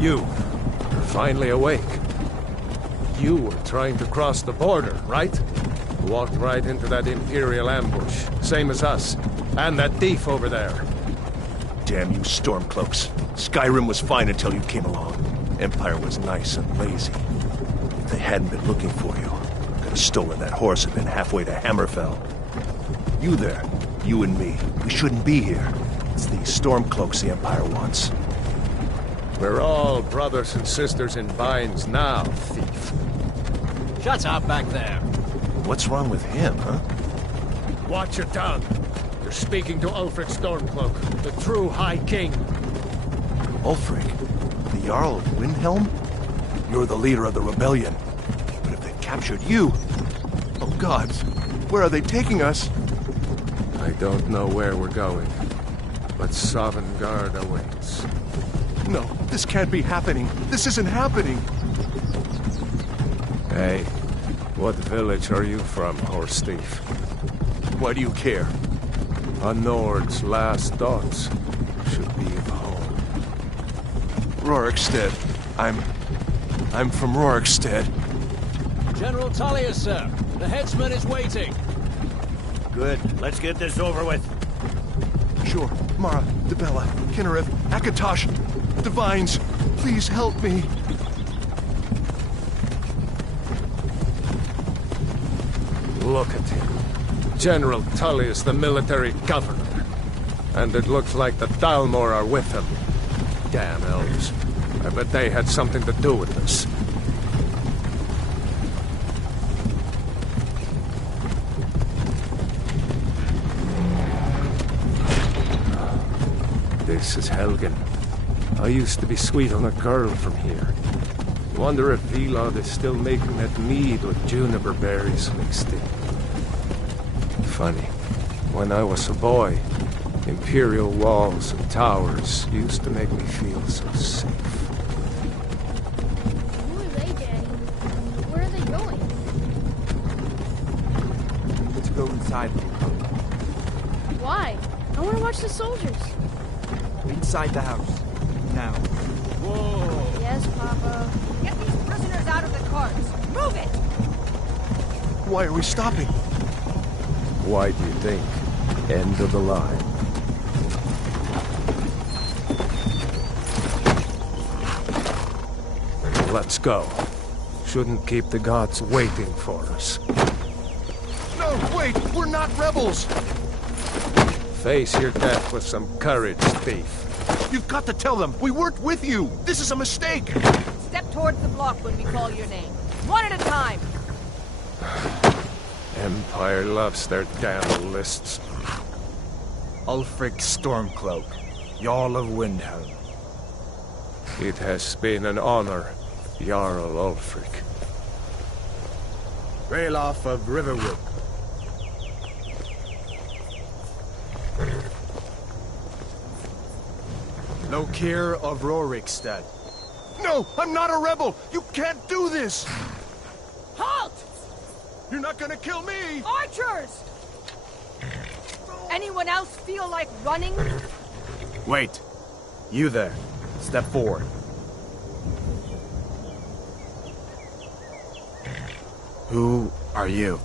You're finally awake. You were trying to cross the border, right? Walked right into that Imperial ambush, same as us. And that thief over there. Damn you Stormcloaks. Skyrim was fine until you came along. Empire was nice and lazy. If they hadn't been looking for you, could have stolen that horse and been halfway to Hammerfell. You there, you and me, we shouldn't be here. It's these Stormcloaks the Empire wants. We're all brothers and sisters in binds now, thief. Shut up back there. What's wrong with him, huh? Watch your tongue. You're speaking to Ulfric Stormcloak, the true High King. Ulfric? The Jarl of Windhelm? You're the leader of the rebellion. But if they've captured you... Oh gods, where are they taking us? I don't know where we're going, but Sovngarde awaits. No, this can't be happening. This isn't happening. Hey, what village are you from, horse thief? Why do you care? A Nord's last thoughts should be of home. Rorikstead. I'm from Rorikstead. General Tullius, sir. The headsman is waiting. Good. Let's get this over with. Sure. Mara, Debella, Kinnereth, Akatosh, Divines, please help me. Look at him. General Tullius, the military governor. And it looks like the Dalmor are with him. Damn elves. I bet they had something to do with this. This is Helgen. I used to be sweet on a girl from here. Wonder if Vilod is still making that mead with juniper berries mixed in. Funny. When I was a boy, Imperial walls and towers used to make me feel so safe. Who are they, Daddy? Where are they going? Let's go inside. Why? I want to watch the soldiers. Inside the house. Now. Whoa! Yes, Papa. Get these prisoners out of the carts! Move it! Why are we stopping? Why do you think? End of the line. Let's go. Shouldn't keep the gods waiting for us. No, wait! We're not rebels! Face your death with some courage, thief. You've got to tell them! We weren't with you! This is a mistake! Step towards the block when we call your name. One at a time! Empire loves their damn lists. Ulfric Stormcloak, Jarl of Windhelm. It has been an honor, Jarl Ulfric. Ralof of Riverwood. Lokir of Rorikstead. No! I'm not a rebel! You can't do this! Halt! You're not gonna kill me! Archers! Anyone else feel like running? Wait. You there. Step forward. Who are you?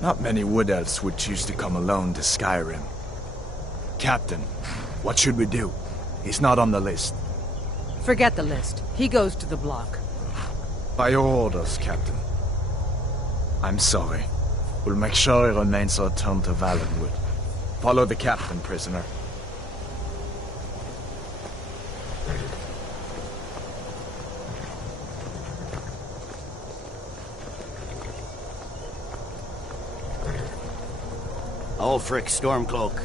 Not many wood elves would choose to come alone to Skyrim. Captain, what should we do? He's not on the list. Forget the list. He goes to the block. By your orders, Captain. I'm sorry. We'll make sure he remains returned to Valenwood. Follow the captain, prisoner. Ulfric Stormcloak.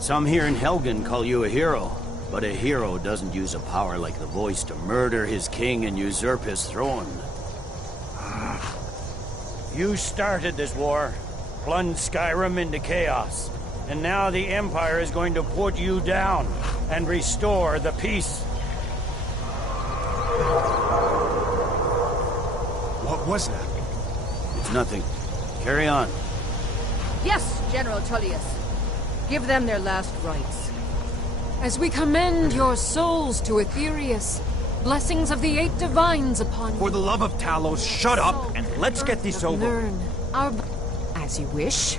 Some here in Helgen call you a hero, but a hero doesn't use a power like the voice to murder his king and usurp his throne. You started this war, plunged Skyrim into chaos, and now the Empire is going to put you down and restore the peace. What was that? It's nothing. Carry on. Yes, General Tullius. Give them their last rites. As we commend your souls to Aetherius, blessings of the 8 divines upon you. For the love of Talos, shut up and let's get this over. Learn our... As you wish.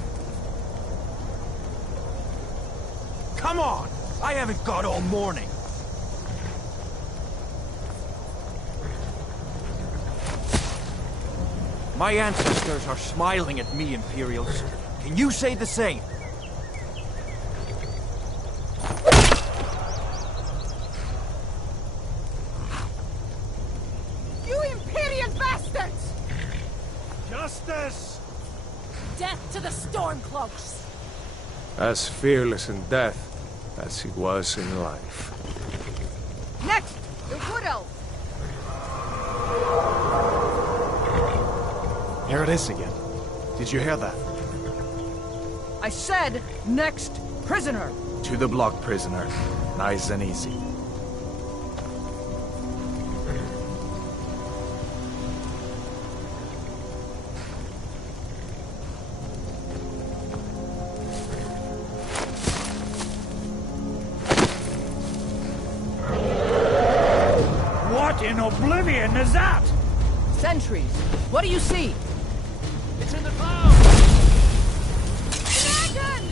Come on! I haven't got all morning. My ancestors are smiling at me, Imperials. Can you say the same? You Imperial bastards! Justice! Death to the Stormcloaks! As fearless in death as he was in life. Next, the Wood Elf. Here it is again. Did you hear that? I said, next prisoner. To the block, prisoner. Nice and easy. What in oblivion is that? Sentries. What do you see? It's in the clouds! Dragon!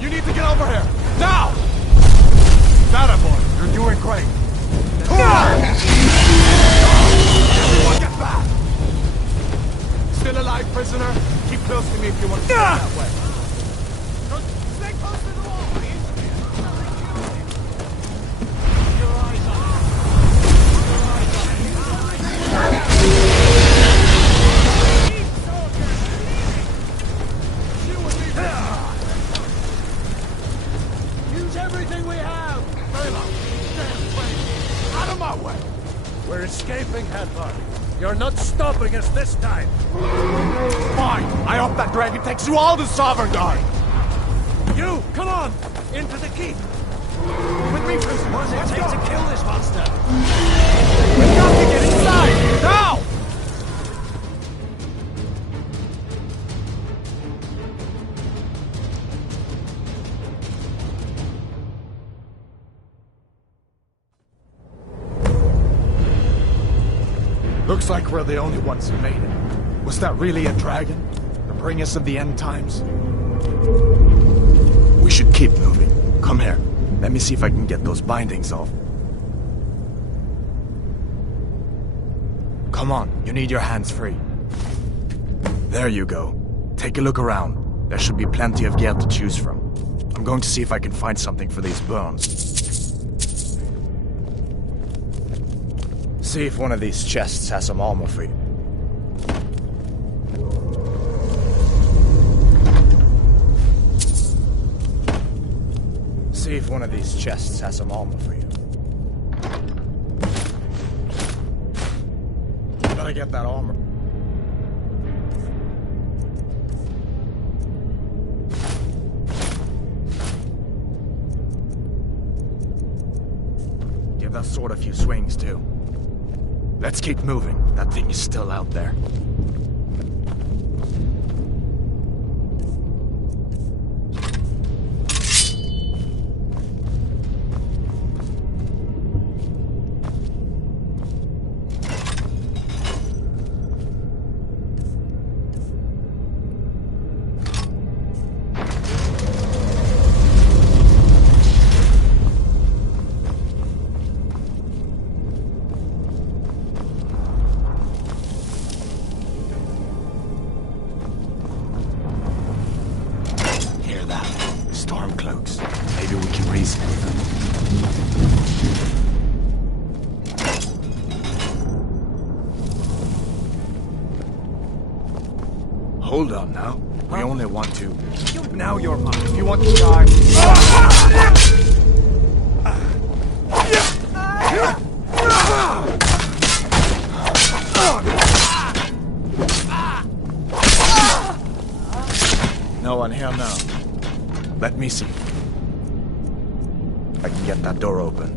You need to get over here! Now! That boy, you're doing great. Everyone get back! Still alive, prisoner? Keep close to me if you want to stay that way. Stay close to the wall! Your eyes up! Use everything we have! Out of my way! We're escaping, Hathor. You're not stopping us this time. Fine! I hope that dragon takes you all to Sovereign Guard! You, come on! Into the keep! With me, prisoner! What does it take to kill this monster? We've got to get inside! Now! Looks like we're the only ones who made it. Was that really a dragon? To bring us of the end times? We should keep moving. Come here. Let me see if I can get those bindings off. Come on, you need your hands free. There you go. Take a look around. There should be plenty of gear to choose from. I'm going to see if I can find something for these burns. See if one of these chests has some armor for you. See if one of these chests has some armor for you. Gotta get that armor. Give that sword a few swings, too. Let's keep moving. That thing is still out there. Maybe we can reason with them. Hold on now. We only want to... Now you're mine. If you want to die... No one here now. Let me see. I can get that door open.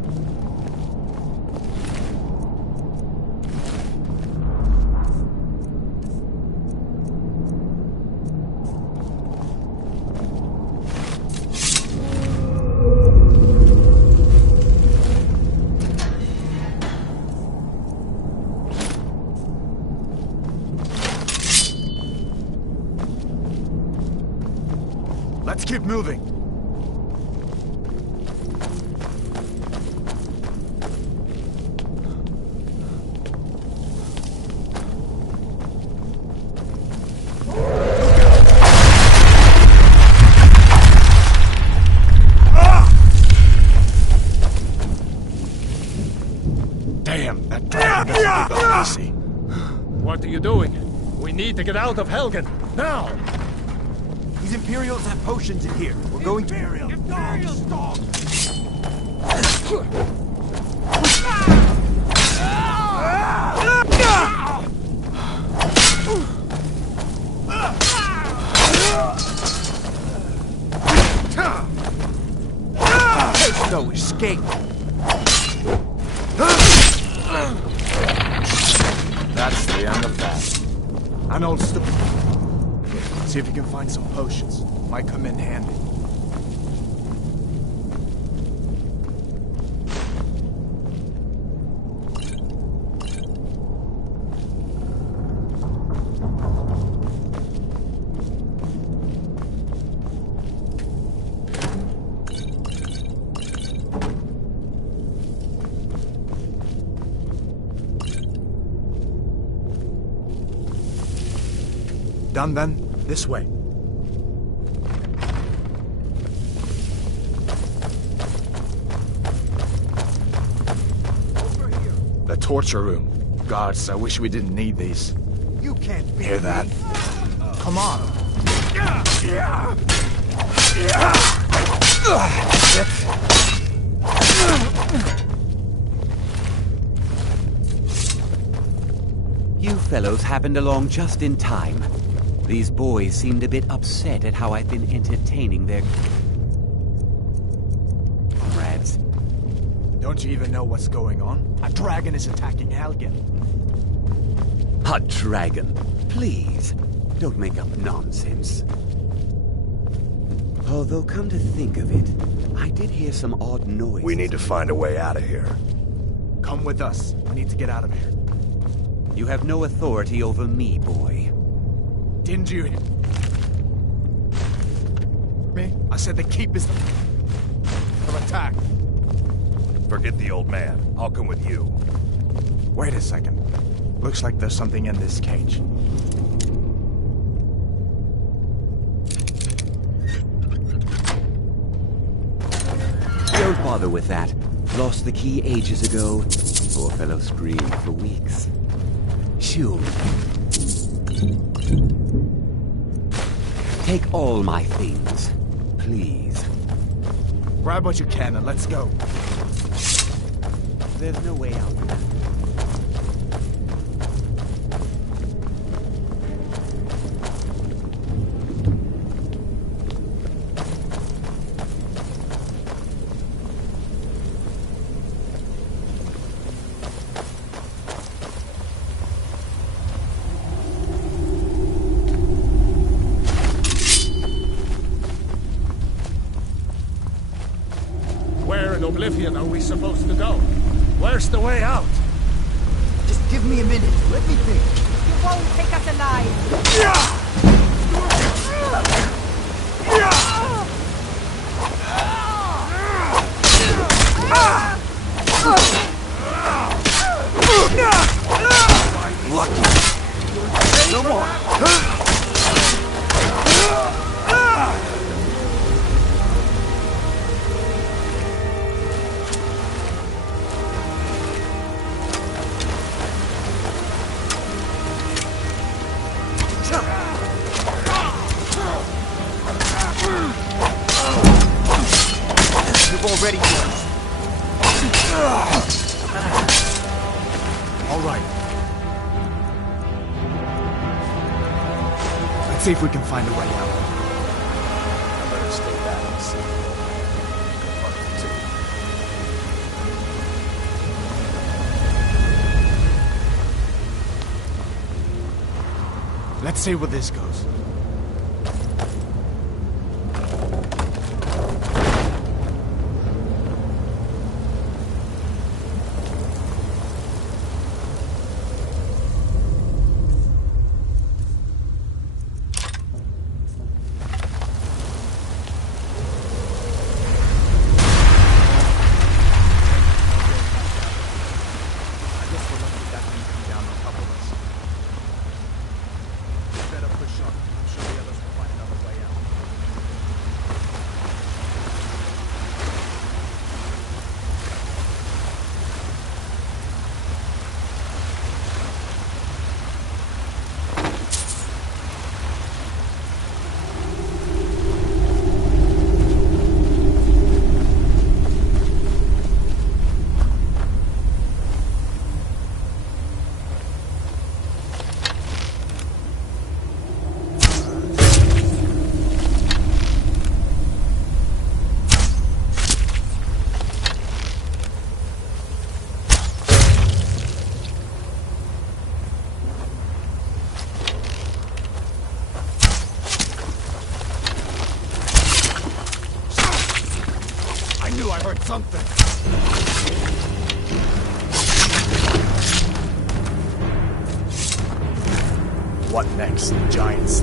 Let's keep moving. Damn, that dragon doesn't leave us easy. What are you doing? We need to get out of Helgen, now! These Imperials have potions in here. We're going to... Imperial dog! There's no escape. That's the end of that. An old stupid. See if you can find some potions. Might come in handy. Done then? This way. The torture room. Gods, I wish we didn't need these. You can't Hear that? Come on. You fellows happened along just in time. These boys seemed a bit upset at how I've been entertaining their comrades. Don't you even know what's going on? A dragon is attacking Helgen. A dragon? Please, don't make up nonsense. Although, come to think of it, I did hear some odd noises. We need to find a way out of here. Come with us. We need to get out of here. You have no authority over me, boy. Didn't you hear me? I said the keep is the attack. Forget the old man. I'll come with you. Wait a second. Looks like there's something in this cage. Don't bother with that. Lost the key ages ago. Poor fellow screamed for weeks. Shoo. Take all my things, please. Grab what you can and let's go. There's no way out. Where in Oblivion are we supposed to go? Where's the way out? Just give me a minute. Let me think. You won't take us alive. Lucky. No more. You've already lost. All right. Let's see if we can find a way out. I better stay back and see. Good fucking too. Let's see where this goes. I heard something. What next, giants?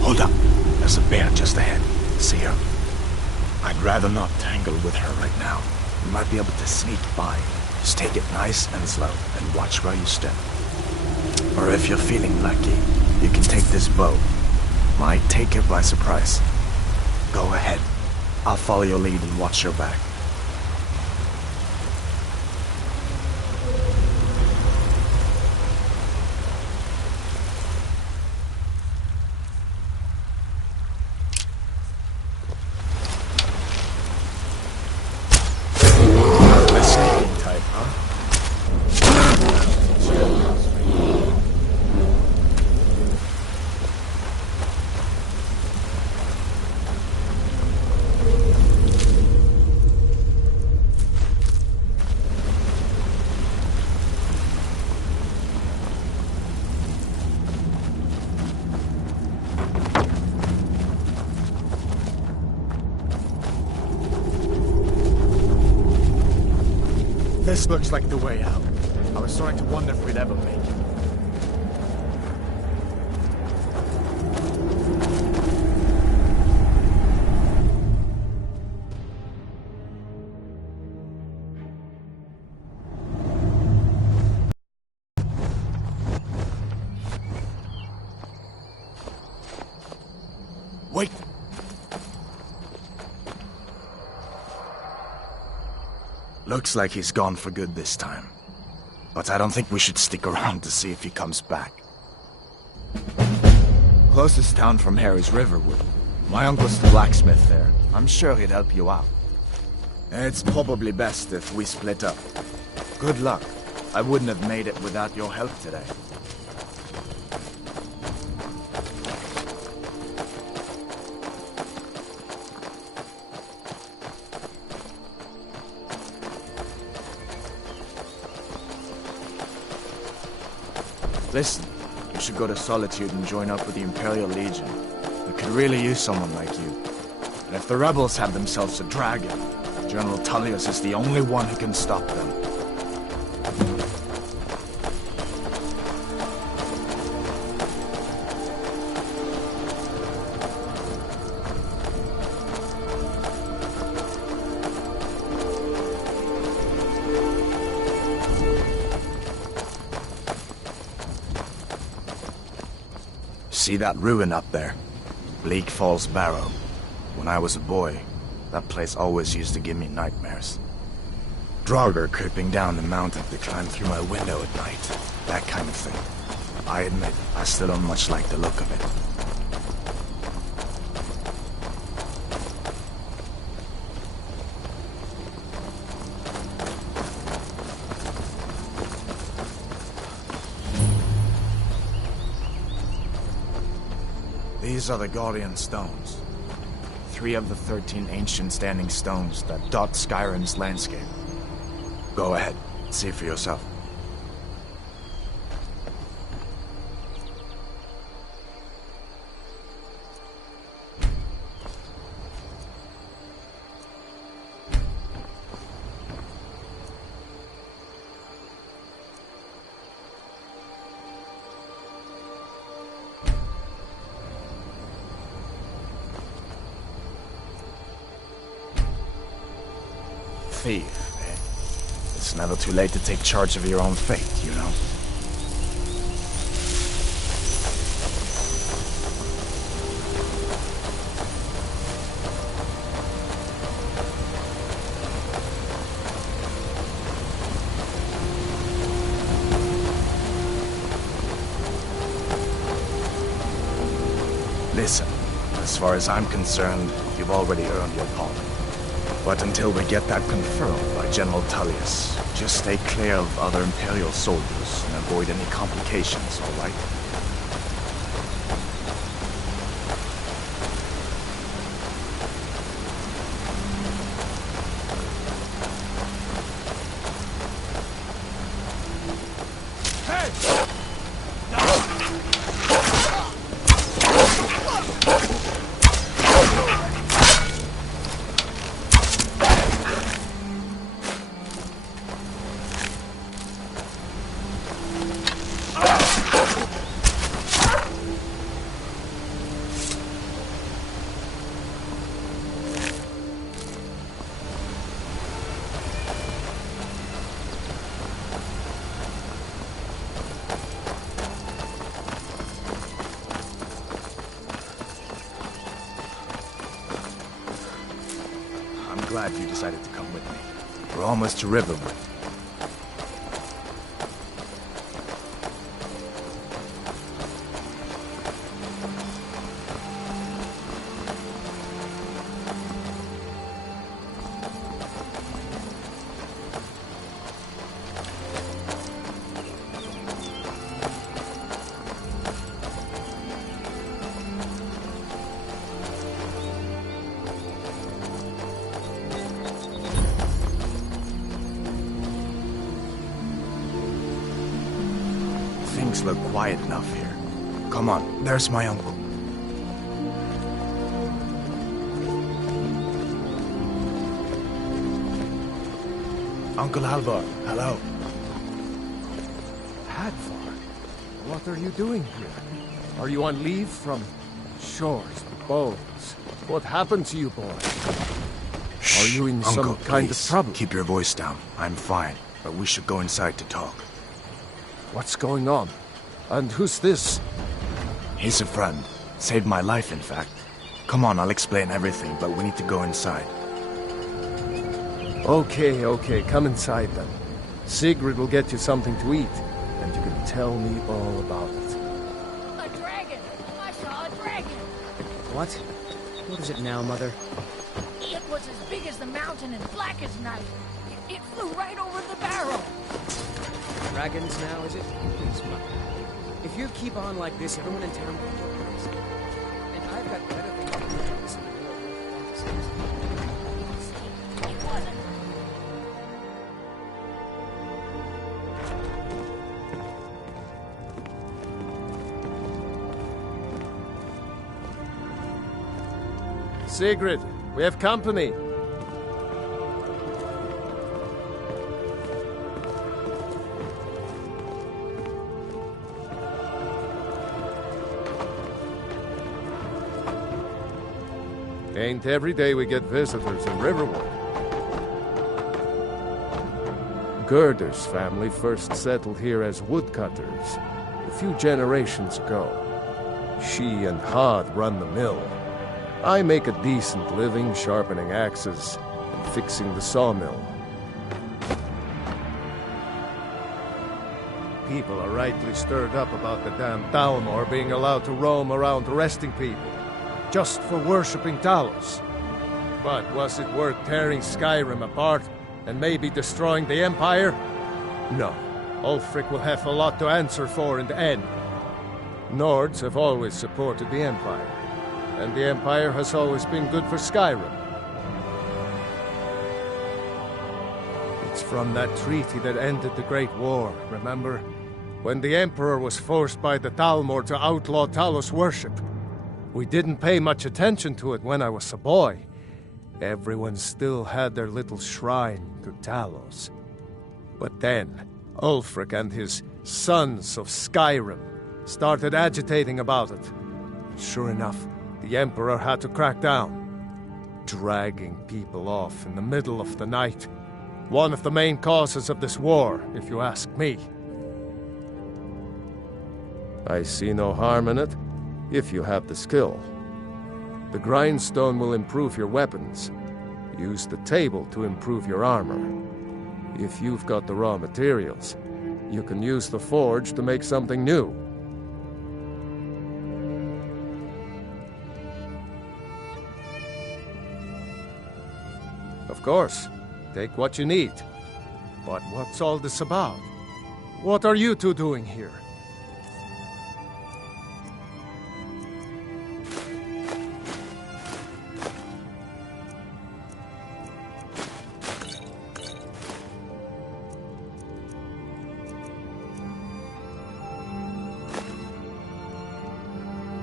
Hold up. There's a bear just ahead. See her? I'd rather not tangle with her right now. You might be able to sneak by. Just take it nice and slow, and watch where you step. Or if you're feeling lucky, you can take this bow. Might take her by surprise. Go ahead. I'll follow your lead and watch your back. This looks like the way out. was starting to wonder if we'd ever make it. Wait! Looks like he's gone for good this time. But I don't think we should stick around to see if he comes back. Closest town from here is Riverwood. My uncle's the blacksmith there. I'm sure he'd help you out. It's probably best if we split up. Good luck. I wouldn't have made it without your help today. Listen, you should go to Solitude and join up with the Imperial Legion. They could really use someone like you. And if the rebels have themselves a dragon, General Tullius is the only one who can stop them. See that ruin up there? Bleak Falls Barrow. When I was a boy, that place always used to give me nightmares. Draugr creeping down the mountain to climb through my window at night. That kind of thing. I admit, I still don't much like the look of it. These are the Guardian Stones. 3 of the 13 ancient standing stones that dot Skyrim's landscape. Go ahead, see for yourself. Thief, eh? It's never too late to take charge of your own fate, you know? Listen, as far as I'm concerned, you've already earned your pardon. But until we get that confirmed by General Tullius, just stay clear of other Imperial soldiers and avoid any complications, all right? Glad you decided to come with me. We're almost to Riverwood. Things look quiet enough here. Come on, there's my uncle. Uncle Halvor, hello. that far? What are you doing here? Are you on leave from shores, bones? What happened to you, boy? Shh, are you in Uncle, some kind of please, trouble? Keep your voice down. I'm fine, but we should go inside to talk. What's going on? And who's this? He's a friend. Saved my life, in fact. Come on, I'll explain everything, but we need to go inside. Okay, come inside then. Sigrid will get you something to eat, and you can tell me all about it. A dragon! I saw a dragon! What? What is it now, Mother? It was as big as the mountain and black as night. It flew right over the barrel. Dragons now, is it? Please, Mother. If you keep on like this, everyone in town will go crazy. And I've got better things to do than listen to your wolf fantasies. It wasn't. Sigrid, we have company. Ain't every day we get visitors in Riverwood. Gerder's family first settled here as woodcutters a few generations ago. She and Hod run the mill. I make a decent living sharpening axes and fixing the sawmill. People are rightly stirred up about the damn Dalmor being allowed to roam around arresting people, just for worshipping Talos. But was it worth tearing Skyrim apart and maybe destroying the Empire? No. Ulfric will have a lot to answer for in the end. Nords have always supported the Empire, and the Empire has always been good for Skyrim. It's from that treaty that ended the Great War, remember? When the Emperor was forced by the Dalmor to outlaw Talos worship. We didn't pay much attention to it when I was a boy. Everyone still had their little shrine to Talos. But then, Ulfric and his Sons of Skyrim started agitating about it. Sure enough, the Emperor had to crack down, dragging people off in the middle of the night. One of the main causes of this war, if you ask me. I see no harm in it, if you have the skill. The grindstone will improve your weapons. Use the table to improve your armor. If you've got the raw materials, you can use the forge to make something new. Of course, take what you need. But what's all this about? What are you two doing here?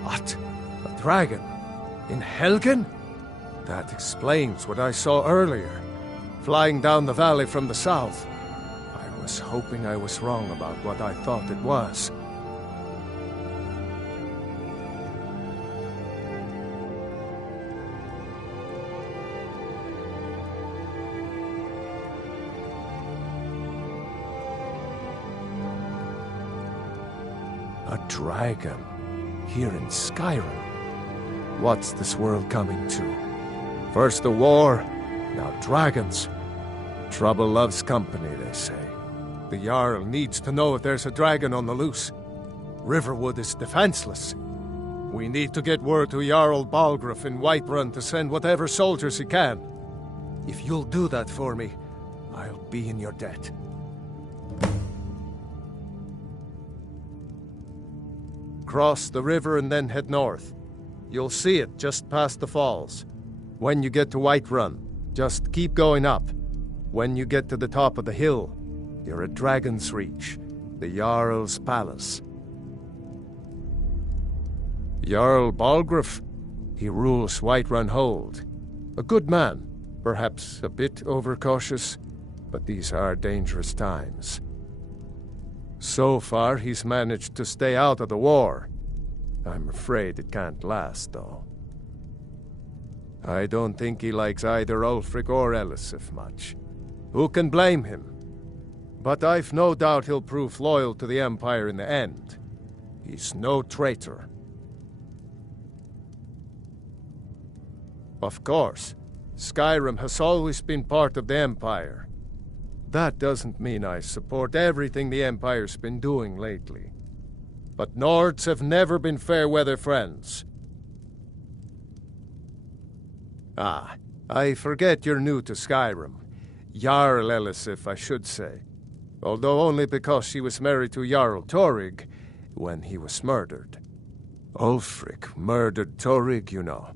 What? A dragon? In Helgen? That explains what I saw earlier, flying down the valley from the south. I was hoping I was wrong about what I thought it was. A dragon? Here in Skyrim? What's this world coming to? First a war, now dragons. Trouble loves company, they say. The Jarl needs to know if there's a dragon on the loose. Riverwood is defenseless. We need to get word to Jarl Balgruuf in Whiterun to send whatever soldiers he can. If you'll do that for me, I'll be in your debt. Cross the river and then head north. You'll see it just past the falls. When you get to Whiterun, just keep going up. When you get to the top of the hill, you're at Dragon's Reach, the Jarl's palace. Jarl Balgruuf, he rules Whiterun Hold. A good man, perhaps a bit overcautious, but these are dangerous times. So far, he's managed to stay out of the war. I'm afraid it can't last, though. I don't think he likes either Ulfric or Elisif much. Who can blame him? But I've no doubt he'll prove loyal to the Empire in the end. He's no traitor. Of course, Skyrim has always been part of the Empire. That doesn't mean I support everything the Empire's been doing lately. But Nords have never been fair-weather friends. Ah, I forget you're new to Skyrim. Jarl Elisif, I should say. Although only because she was married to Jarl Torrig when he was murdered. Ulfric murdered Torrig, you know.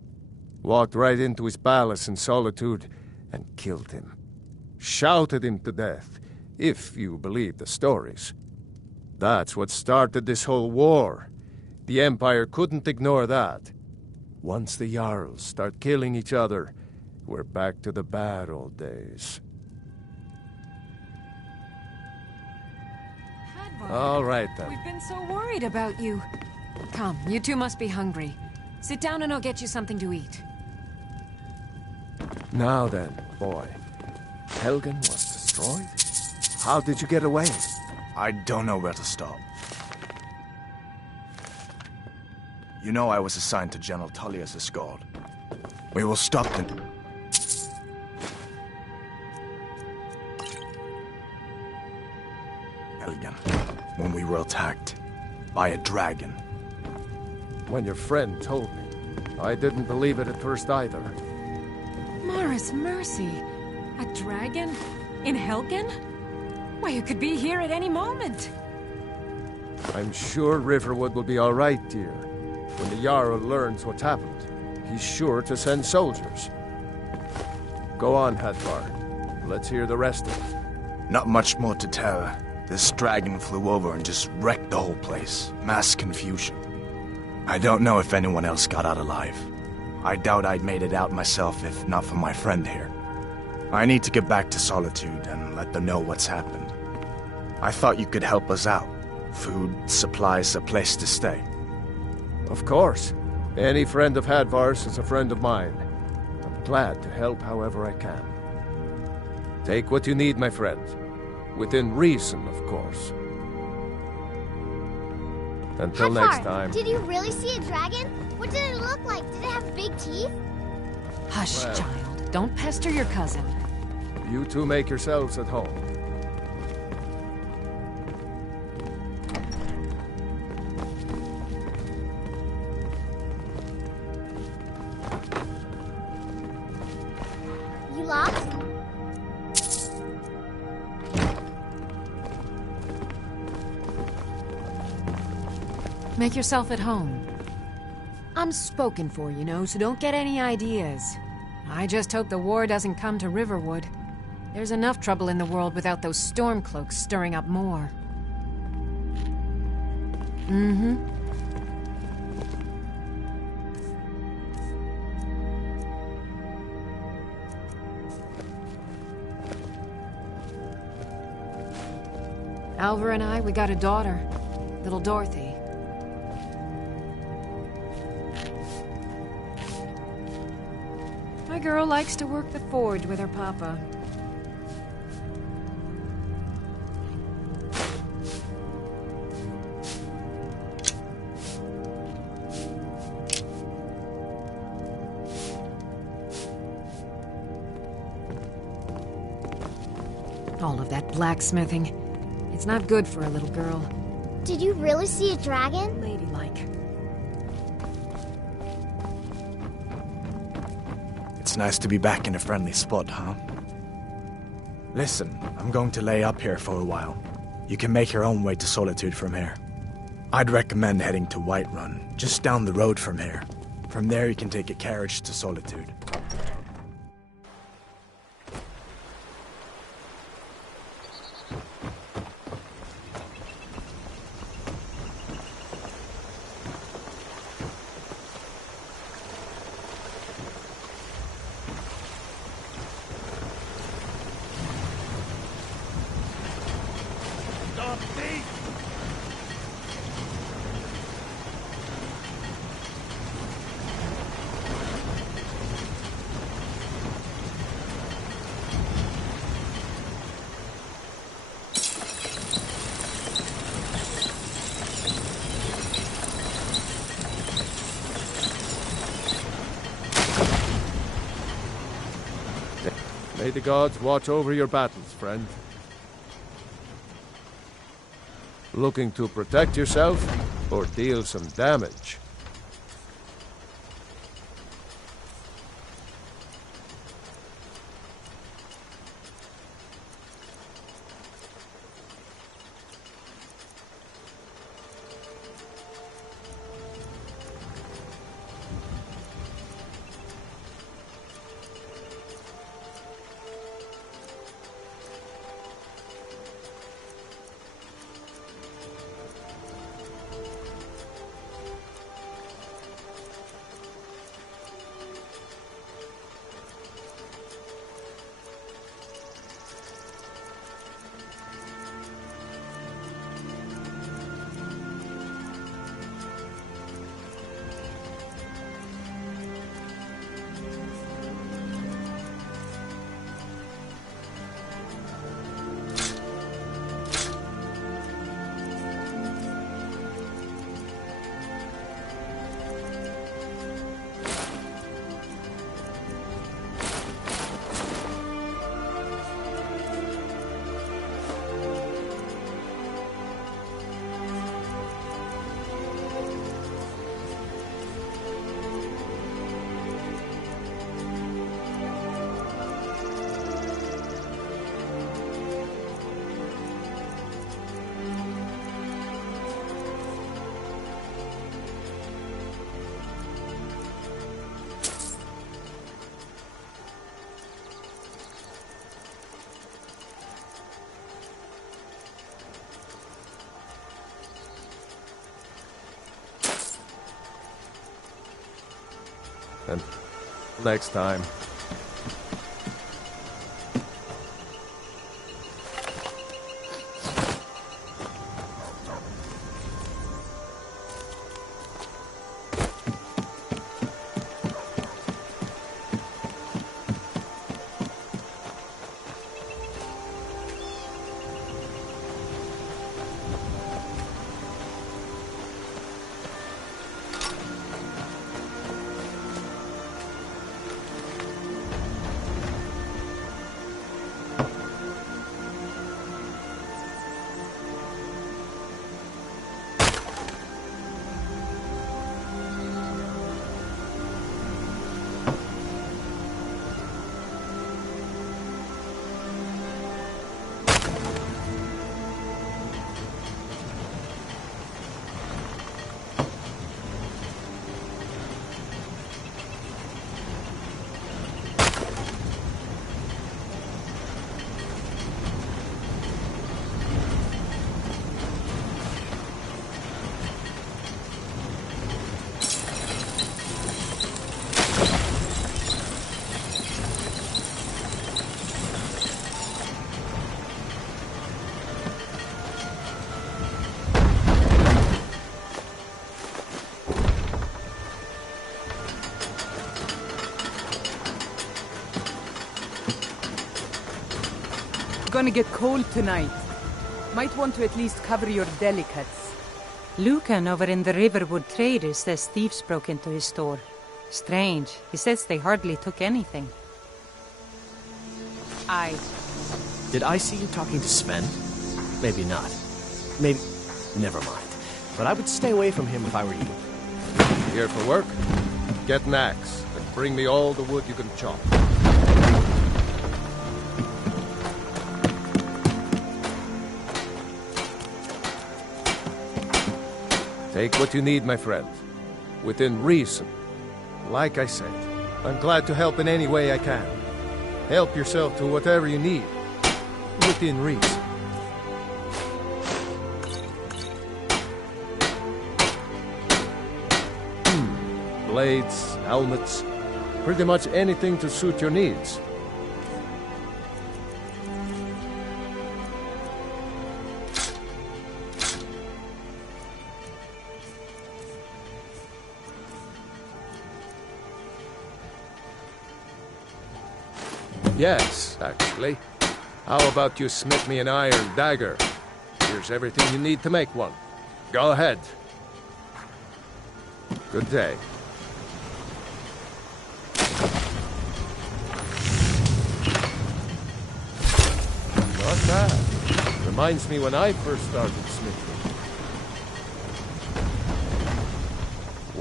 Walked right into his palace in Solitude and killed him. Shouted him to death, if you believe the stories. That's what started this whole war. The Empire couldn't ignore that. Once the Jarls start killing each other, we're back to the bad old days. All right, then. We've been so worried about you. Come, you two must be hungry. Sit down and I'll get you something to eat. Now then, boy. Helgen was destroyed? How did you get away? I don't know where to stop. You know I was assigned to General Tullius' escort. We will stop them. Helgen, when we were attacked by a dragon. When your friend told me, I didn't believe it at first either. Mara's mercy. A dragon? In Helgen? Why, it could be here at any moment. I'm sure Riverwood will be all right, dear. When the Jarl learns what's happened, he's sure to send soldiers. Go on, Hadvar. Let's hear the rest of it. Not much more to tell. This dragon flew over and just wrecked the whole place. Mass confusion. I don't know if anyone else got out alive. I doubt I'd made it out myself if not for my friend here. I need to get back to Solitude and let them know what's happened. I thought you could help us out. Food, supplies, a place to stay. Of course. Any friend of Hadvar's is a friend of mine. I'm glad to help however I can. Take what you need, my friend. Within reason, of course. Until next time. Did you really see a dragon? What did it look like? Did it have big teeth? Hush, child. Don't pester your cousin. You two make yourselves at home. You lost? Make yourself at home. I'm spoken for, you know, so don't get any ideas. I just hope the war doesn't come to Riverwood. There's enough trouble in the world without those stormcloaks stirring up more. Mm-hmm. Alvar and I, we got a daughter. Little Dorothy. My girl likes to work the forge with her papa. All of that blacksmithing. It's not good for a little girl. Did you really see a dragon? Ladylike. It's nice to be back in a friendly spot, huh? Listen, I'm going to lay up here for a while. You can make your own way to Solitude from here. I'd recommend heading to Whiterun, just down the road from here. From there you can take a carriage to Solitude. May the gods watch over your battles, friend. Looking to protect yourself or deal some damage? And next time. Gonna get cold tonight. Might want to at least cover your delicates. Lucan over in the Riverwood Traders says thieves broke into his store. Strange. He says they hardly took anything. Aye. Did I see you talking to Sven? Maybe not. Maybe... Never mind. But I would stay away from him if I were you. Here for work? Get an axe and bring me all the wood you can chop. Take what you need, my friend. Within reason. Like I said, I'm glad to help in any way I can. Help yourself to whatever you need. Within reason. Blades, helmets, pretty much anything to suit your needs. Yes, actually. How about you smith me an iron dagger? Here's everything you need to make one. Go ahead. Good day. bad. Reminds me when I first started smithing.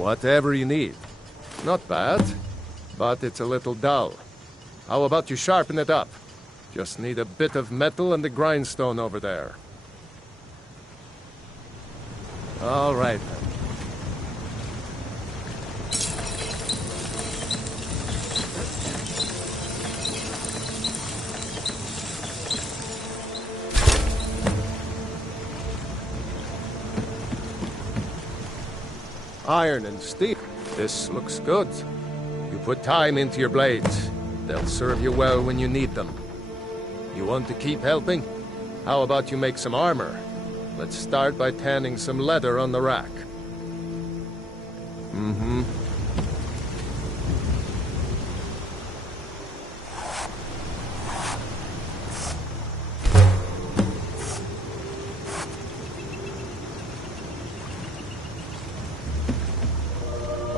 Whatever you need. Not bad, but it's a little dull. How about you sharpen it up? Just need a bit of metal and the grindstone over there. All right, then. Iron and steel. This looks good. You put time into your blades. They'll serve you well when you need them. You want to keep helping? How about you make some armor? Let's start by tanning some leather on the rack. Mm-hmm.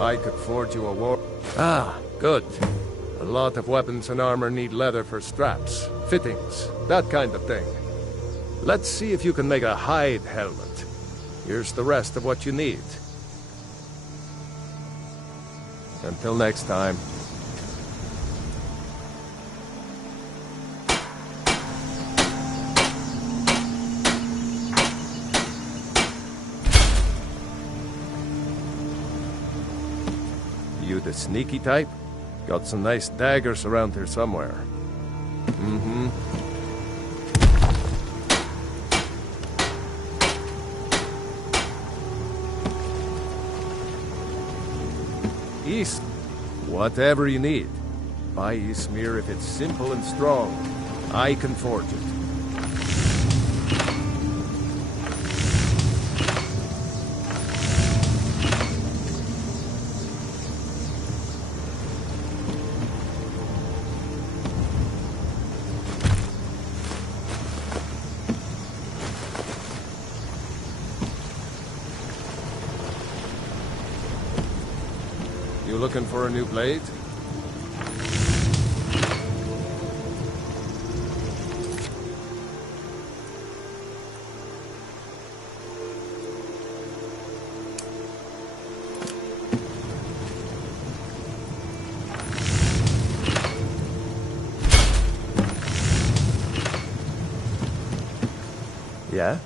I could forge you a war... Ah, good. A lot of weapons and armor need leather for straps, fittings, that kind of thing. Let's see if you can make a hide helmet. Here's the rest of what you need. Until next time. You the sneaky type? Got some nice daggers around here somewhere. Mm-hmm. East. Whatever you need. Buy Ismir if it's simple and strong. I can forge it. You looking for a new blade? Yeah?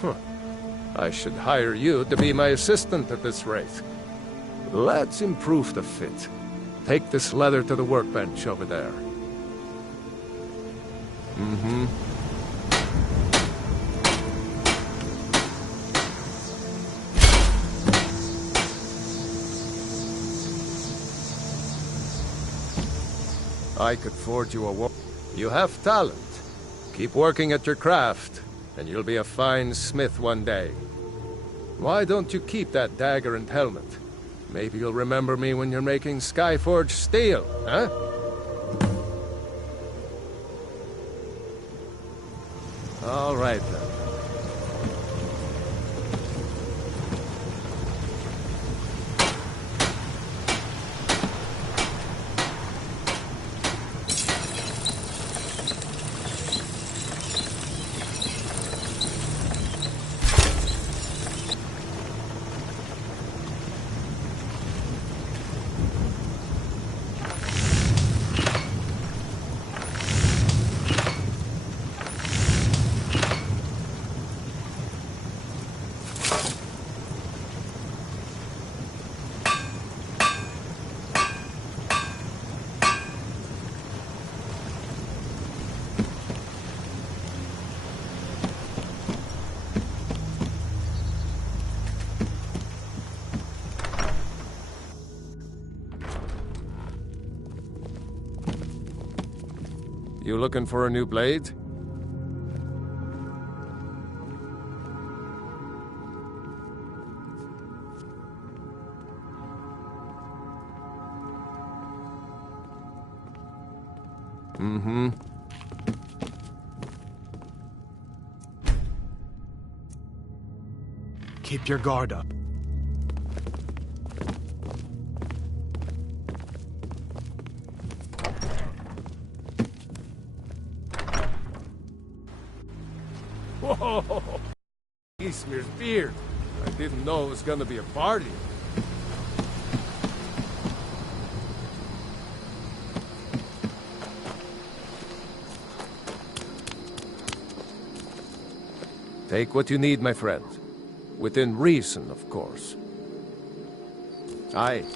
Huh. I should hire you to be my assistant at this rate. Let's improve the fit. Take this leather to the workbench over there. Mm-hmm. I could forge you a war. You have talent. Keep working at your craft, and you'll be a fine smith one day. Why don't you keep that dagger and helmet? Maybe you'll remember me when you're making Skyforged steel, huh? All right, then. You looking for a new blade? Mm-hmm. Keep your guard up. Oh, Eastmir's beard. I didn't know it was gonna be a party. Take what you need, my friend. Within reason, of course. Aye.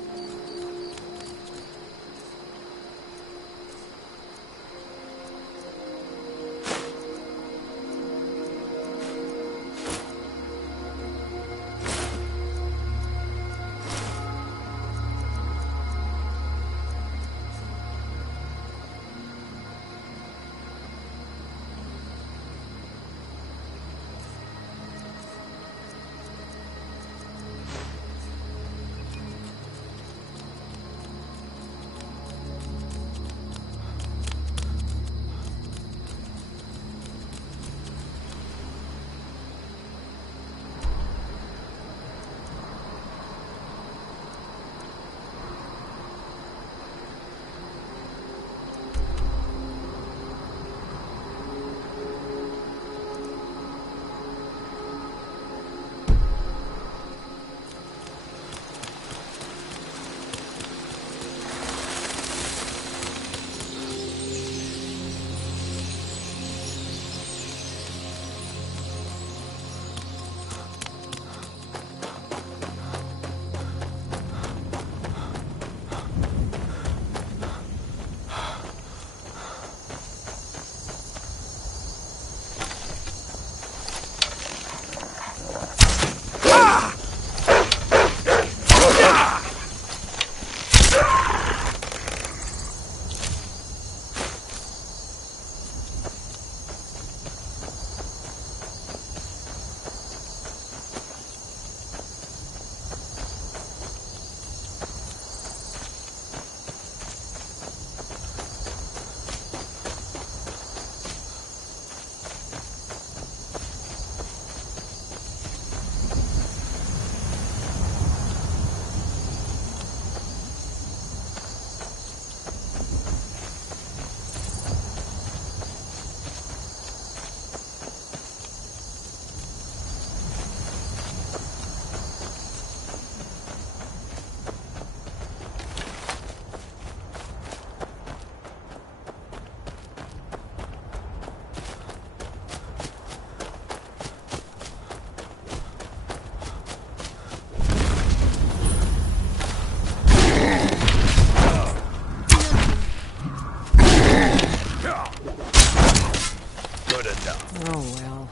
Oh, well.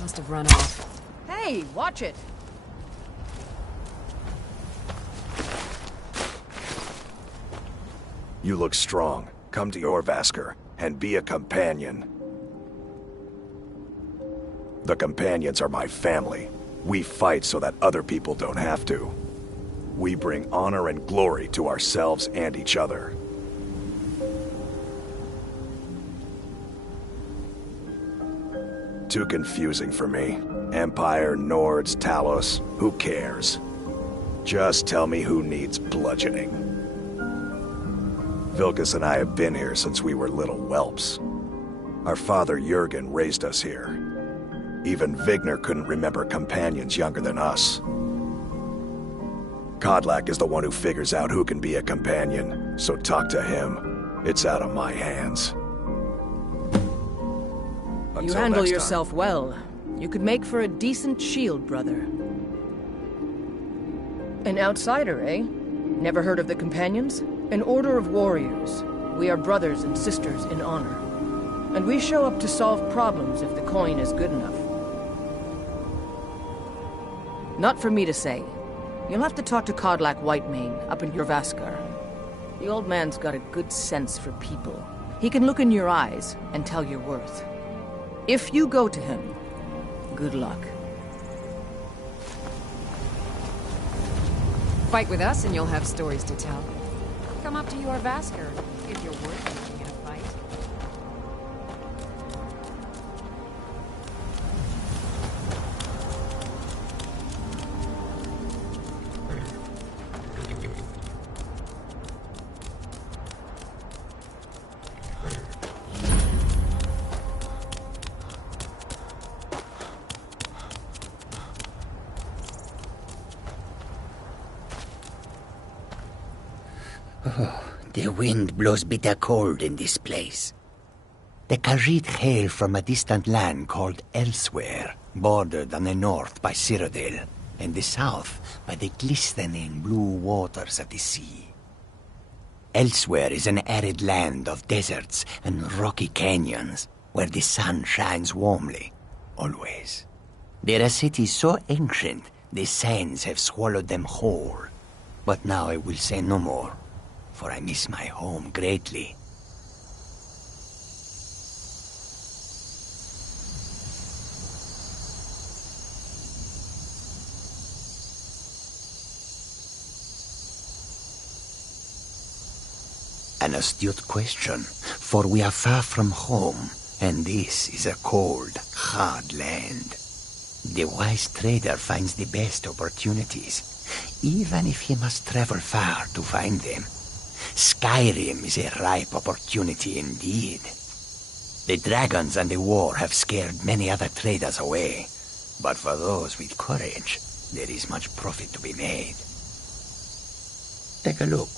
Must have run off. Hey, watch it! You look strong. Come to Jorvaskr and be a companion. The companions are my family. We fight so that other people don't have to. We bring honor and glory to ourselves and each other. Too confusing for me. Empire, Nords, Talos, who cares? Just tell me who needs bludgeoning. Vilkas and I have been here since we were little whelps. Our father Jurgen raised us here. Even Vigner couldn't remember companions younger than us. Kodlak is the one who figures out who can be a companion, so talk to him. It's out of my hands. You handle yourself well. You could make for a decent shield, brother. An outsider, eh? Never heard of the Companions? An order of warriors. We are brothers and sisters in honor. And we show up to solve problems if the coin is good enough. Not for me to say. You'll have to talk to Kodlak Whitemane up in Jorvaskr. The old man's got a good sense for people. He can look in your eyes and tell your worth. If you go to him, good luck. Fight with us and you'll have stories to tell. Come up to Jorvaskr if you're worth making in a fight. The wind blows bitter cold in this place. The Khajiit hail from a distant land called Elsewhere, bordered on the north by Cyrodiil, and the south by the glistening blue waters of the sea. Elsewhere is an arid land of deserts and rocky canyons, where the sun shines warmly, always. There are cities so ancient, the sands have swallowed them whole. But now I will say no more, for I miss my home greatly. An astute question, for we are far from home, and this is a cold, hard land. The wise trader finds the best opportunities, even if he must travel far to find them. Skyrim is a ripe opportunity indeed. The dragons and the war have scared many other traders away, but for those with courage, there is much profit to be made. Take a look.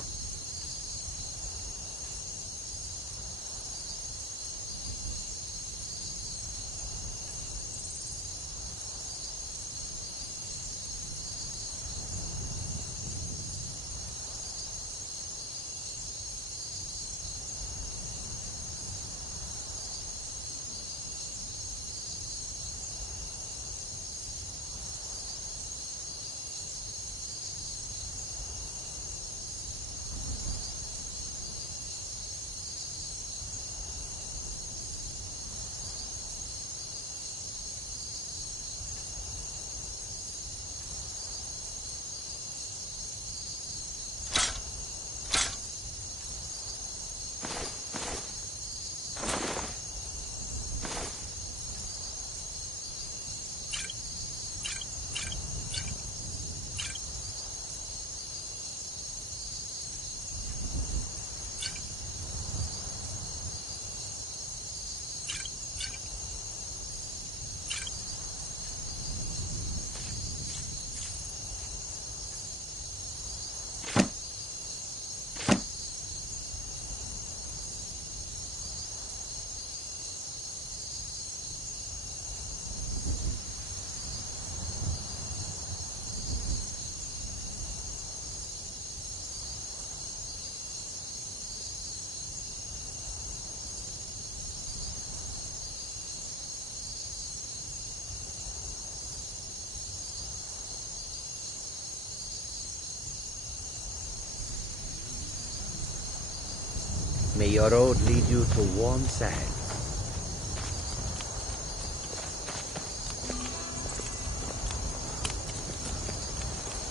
May your road lead you to warm sands.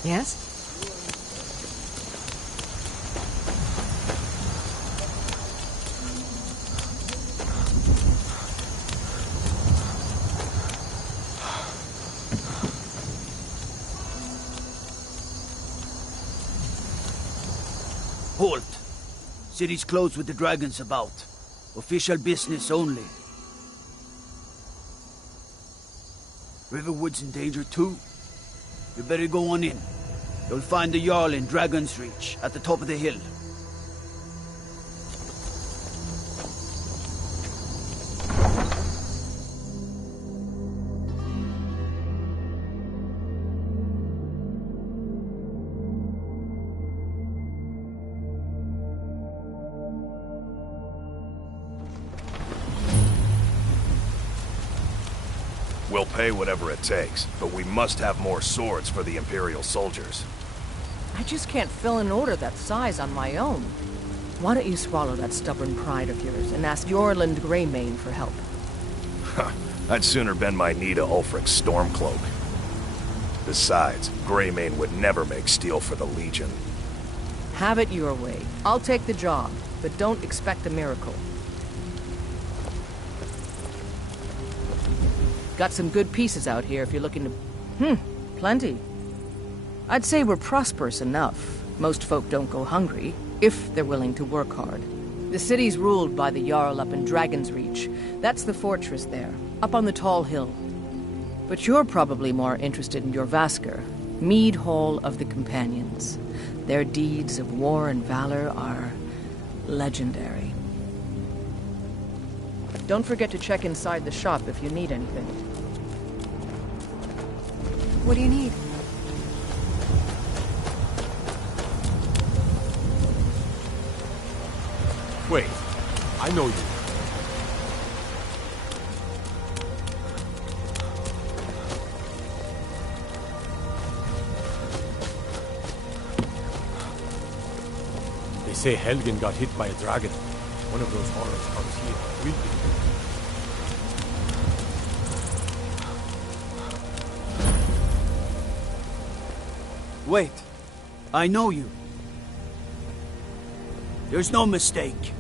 Yes? Halt! City's closed with the dragons about. Official business only. Riverwood's in danger too. You better go on in. You'll find the Jarl in Dragon's Reach, at the top of the hill. We'll pay whatever it takes, but we must have more swords for the Imperial soldiers. I just can't fill an order that size on my own. Why don't you swallow that stubborn pride of yours and ask Yorland Greymane for help? I'd sooner bend my knee to Ulfric's Stormcloak. Besides, Greymane would never make steel for the Legion. Have it your way. I'll take the job, but don't expect a miracle. Got some good pieces out here if you're looking to... plenty. I'd say we're prosperous enough. Most folk don't go hungry, if they're willing to work hard. The city's ruled by the Jarl up in Dragon's Reach. That's the fortress there, up on the tall hill. But you're probably more interested in your Vasker. Mead Hall of the Companions. Their deeds of war and valor are legendary. Don't forget to check inside the shop if you need anything. What do you need? Wait, I know you. They say Helgen got hit by a dragon. One of those horrors comes here. Wait. I know you. There's no mistake.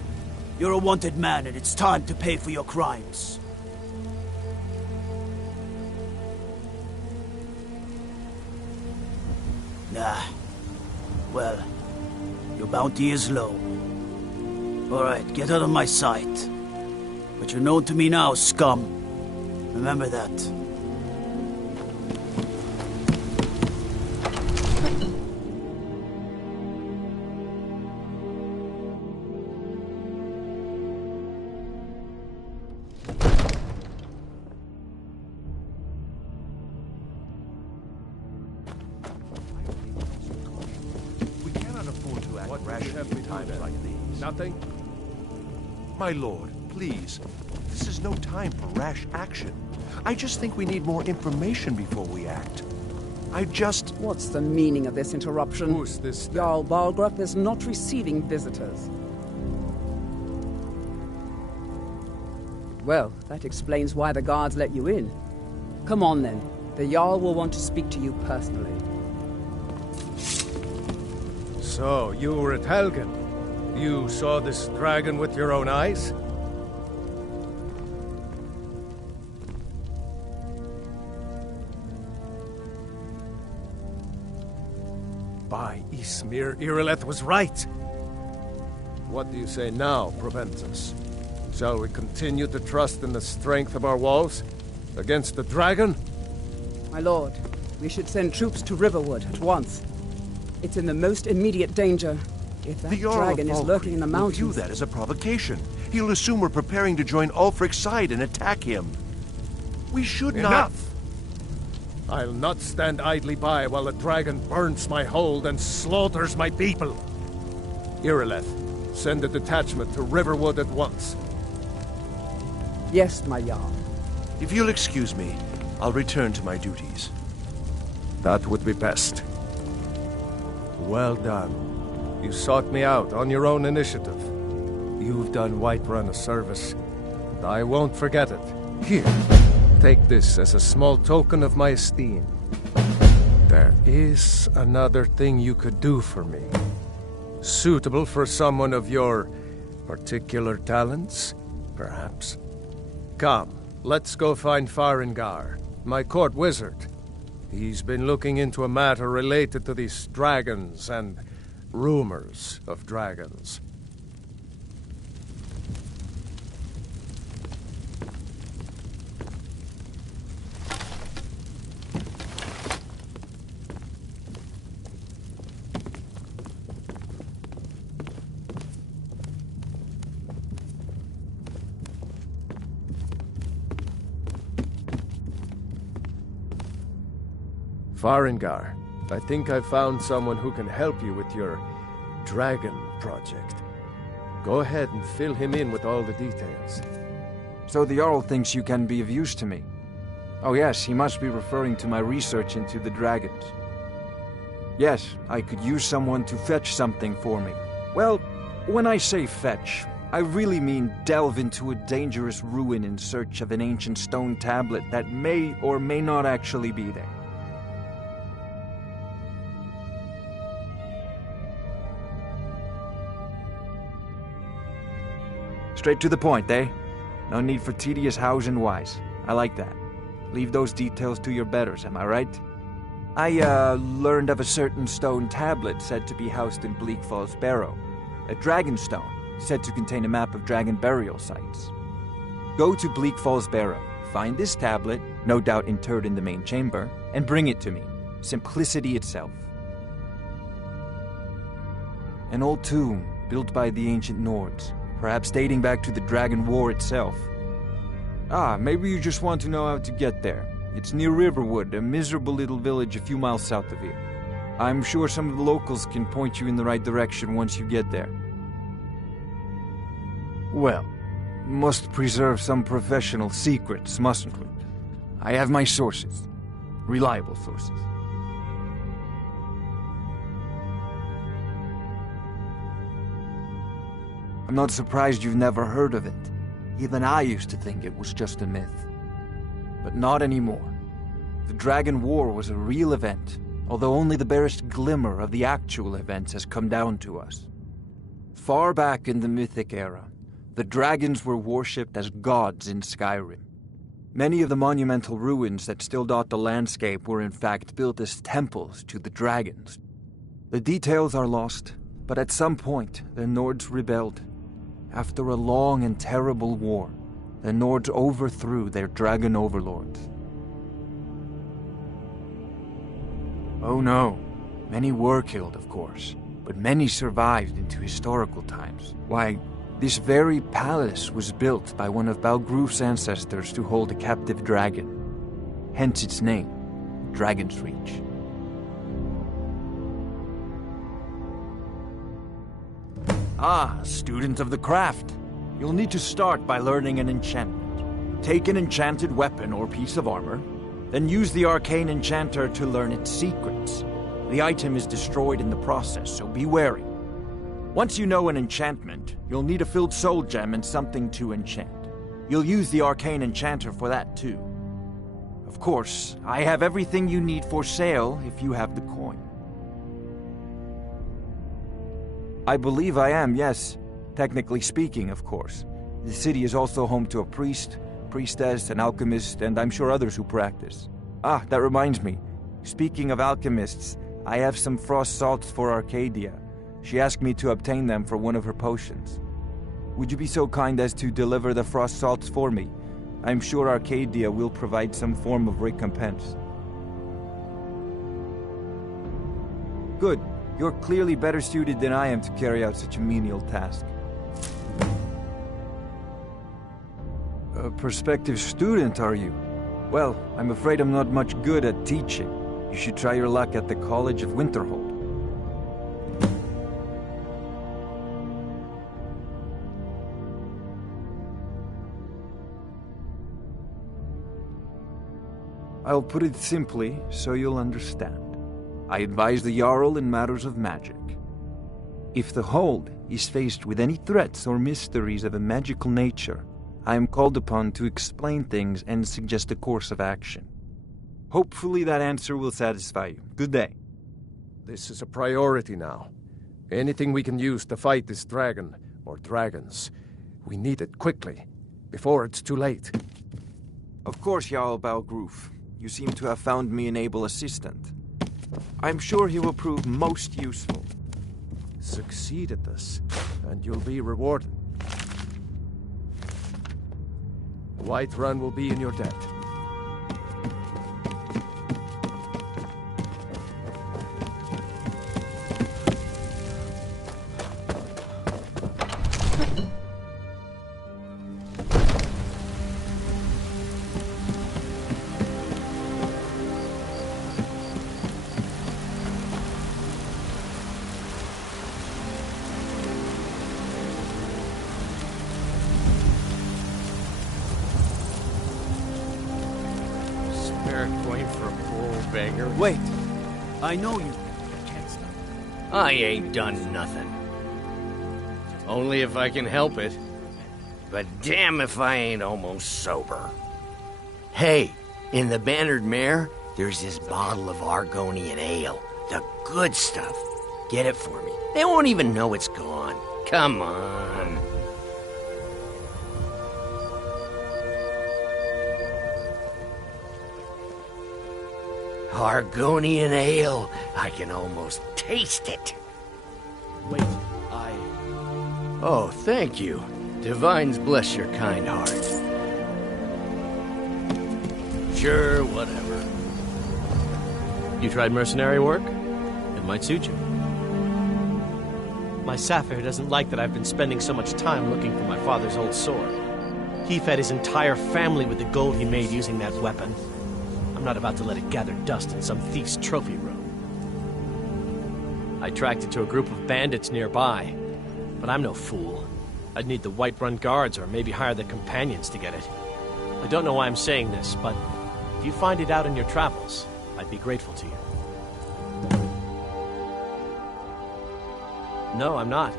You're a wanted man, and it's time to pay for your crimes. Nah. Well, your bounty is low. Alright, get out of my sight. But you're known to me now, scum. Remember that. Nothing? My lord, please. This is no time for rash action. I just think we need more information before we act. What's the meaning of this interruption? Who's this? Jarl Balgrup is not receiving visitors. Well, that explains why the guards let you in. Come on then. The Jarl will want to speak to you personally. So, you were at Helgen? You saw this dragon with your own eyes? By Ysmir, Irileth was right! What do you say now, Proventus? Shall we continue to trust in the strength of our walls? Against the dragon? My lord, we should send troops to Riverwood at once. It's in the most immediate danger. If that dragon is lurking in the mountains... will view that as a provocation. He'll assume we're preparing to join Ulfric's side and attack him. We should not... Enough! I'll not stand idly by while the dragon burns my hold and slaughters my people. Irileth, send a detachment to Riverwood at once. Yes, my Jarl. If you'll excuse me, I'll return to my duties. That would be best. Well done. You sought me out on your own initiative. You've done Whiterun a service, and I won't forget it. Here, take this as a small token of my esteem. There is another thing you could do for me. Suitable for someone of your particular talents, perhaps. Come, let's go find Farengar, my court wizard. He's been looking into a matter related to these dragons and rumors of dragons. Farengar, I think I've found someone who can help you with your dragon project. Go ahead and fill him in with all the details. So the Jarl thinks you can be of use to me. Oh yes, he must be referring to my research into the dragons. Yes, I could use someone to fetch something for me. Well, when I say fetch, I really mean delve into a dangerous ruin in search of an ancient stone tablet that may or may not actually be there. Straight to the point, eh? No need for tedious hows and whys. I like that. Leave those details to your betters, am I right? I, learned of a certain stone tablet said to be housed in Bleak Falls Barrow. A dragon stone, said to contain a map of dragon burial sites. Go to Bleak Falls Barrow, find this tablet, no doubt interred in the main chamber, and bring it to me. Simplicity itself. An old tomb built by the ancient Nords, perhaps dating back to the Dragon War itself. Ah, maybe you just want to know how to get there. It's near Riverwood, a miserable little village a few miles south of here. I'm sure some of the locals can point you in the right direction once you get there. Well, must preserve some professional secrets, mustn't we? I have my sources. Reliable sources. I'm not surprised you've never heard of it. Even I used to think it was just a myth. But not anymore. The Dragon War was a real event, although only the barest glimmer of the actual events has come down to us. Far back in the Mythic era, the dragons were worshipped as gods in Skyrim. Many of the monumental ruins that still dot the landscape were in fact built as temples to the dragons. The details are lost, but at some point the Nords rebelled. After a long and terrible war, the Nords overthrew their dragon overlords. Oh no, many were killed, of course, but many survived into historical times. Why, this very palace was built by one of Balgruf's ancestors to hold a captive dragon. Hence its name, Dragon's Reach. Ah, student of the craft. You'll need to start by learning an enchantment. Take an enchanted weapon or piece of armor, then use the arcane enchanter to learn its secrets. The item is destroyed in the process, so be wary. Once you know an enchantment, you'll need a filled soul gem and something to enchant. You'll use the arcane enchanter for that too. Of course, I have everything you need for sale if you have the coin. I believe I am, yes. Technically speaking, of course. The city is also home to a priest, priestess, an alchemist, and I'm sure others who practice. Ah, that reminds me. Speaking of alchemists, I have some frost salts for Arcadia. She asked me to obtain them for one of her potions. Would you be so kind as to deliver the frost salts for me? I'm sure Arcadia will provide some form of recompense. Good. You're clearly better suited than I am to carry out such a menial task. A prospective student, are you? Well, I'm afraid I'm not much good at teaching. You should try your luck at the College of Winterhold. I'll put it simply so you'll understand. I advise the Jarl in matters of magic. If the Hold is faced with any threats or mysteries of a magical nature, I am called upon to explain things and suggest a course of action. Hopefully that answer will satisfy you. Good day. This is a priority now. Anything we can use to fight this dragon, or dragons, we need it quickly, before it's too late. Of course, Jarl Balgruf. You seem to have found me an able assistant. I'm sure he will prove most useful. Succeed at this, and you'll be rewarded. Whiterun will be in your debt. Going for a bull beggar. Wait. I know you. I ain't done nothing. Only if I can help it. But damn if I ain't almost sober. Hey, in the Bannered Mare, there's this bottle of Argonian ale. The good stuff. Get it for me. They won't even know it's gone. Come on. Argonian ale. I can almost taste it. Wait, Oh, thank you. Divines bless your kind heart. Sure, whatever. You tried mercenary work? It might suit you. My Sapphire doesn't like that I've been spending so much time looking for my father's old sword. He fed his entire family with the gold he made using that weapon. I'm not about to let it gather dust in some thief's trophy room. I tracked it to a group of bandits nearby, but I'm no fool. I'd need the Whiterun guards or maybe hire the companions to get it. I don't know why I'm saying this, but if you find it out in your travels, I'd be grateful to you. No, I'm not.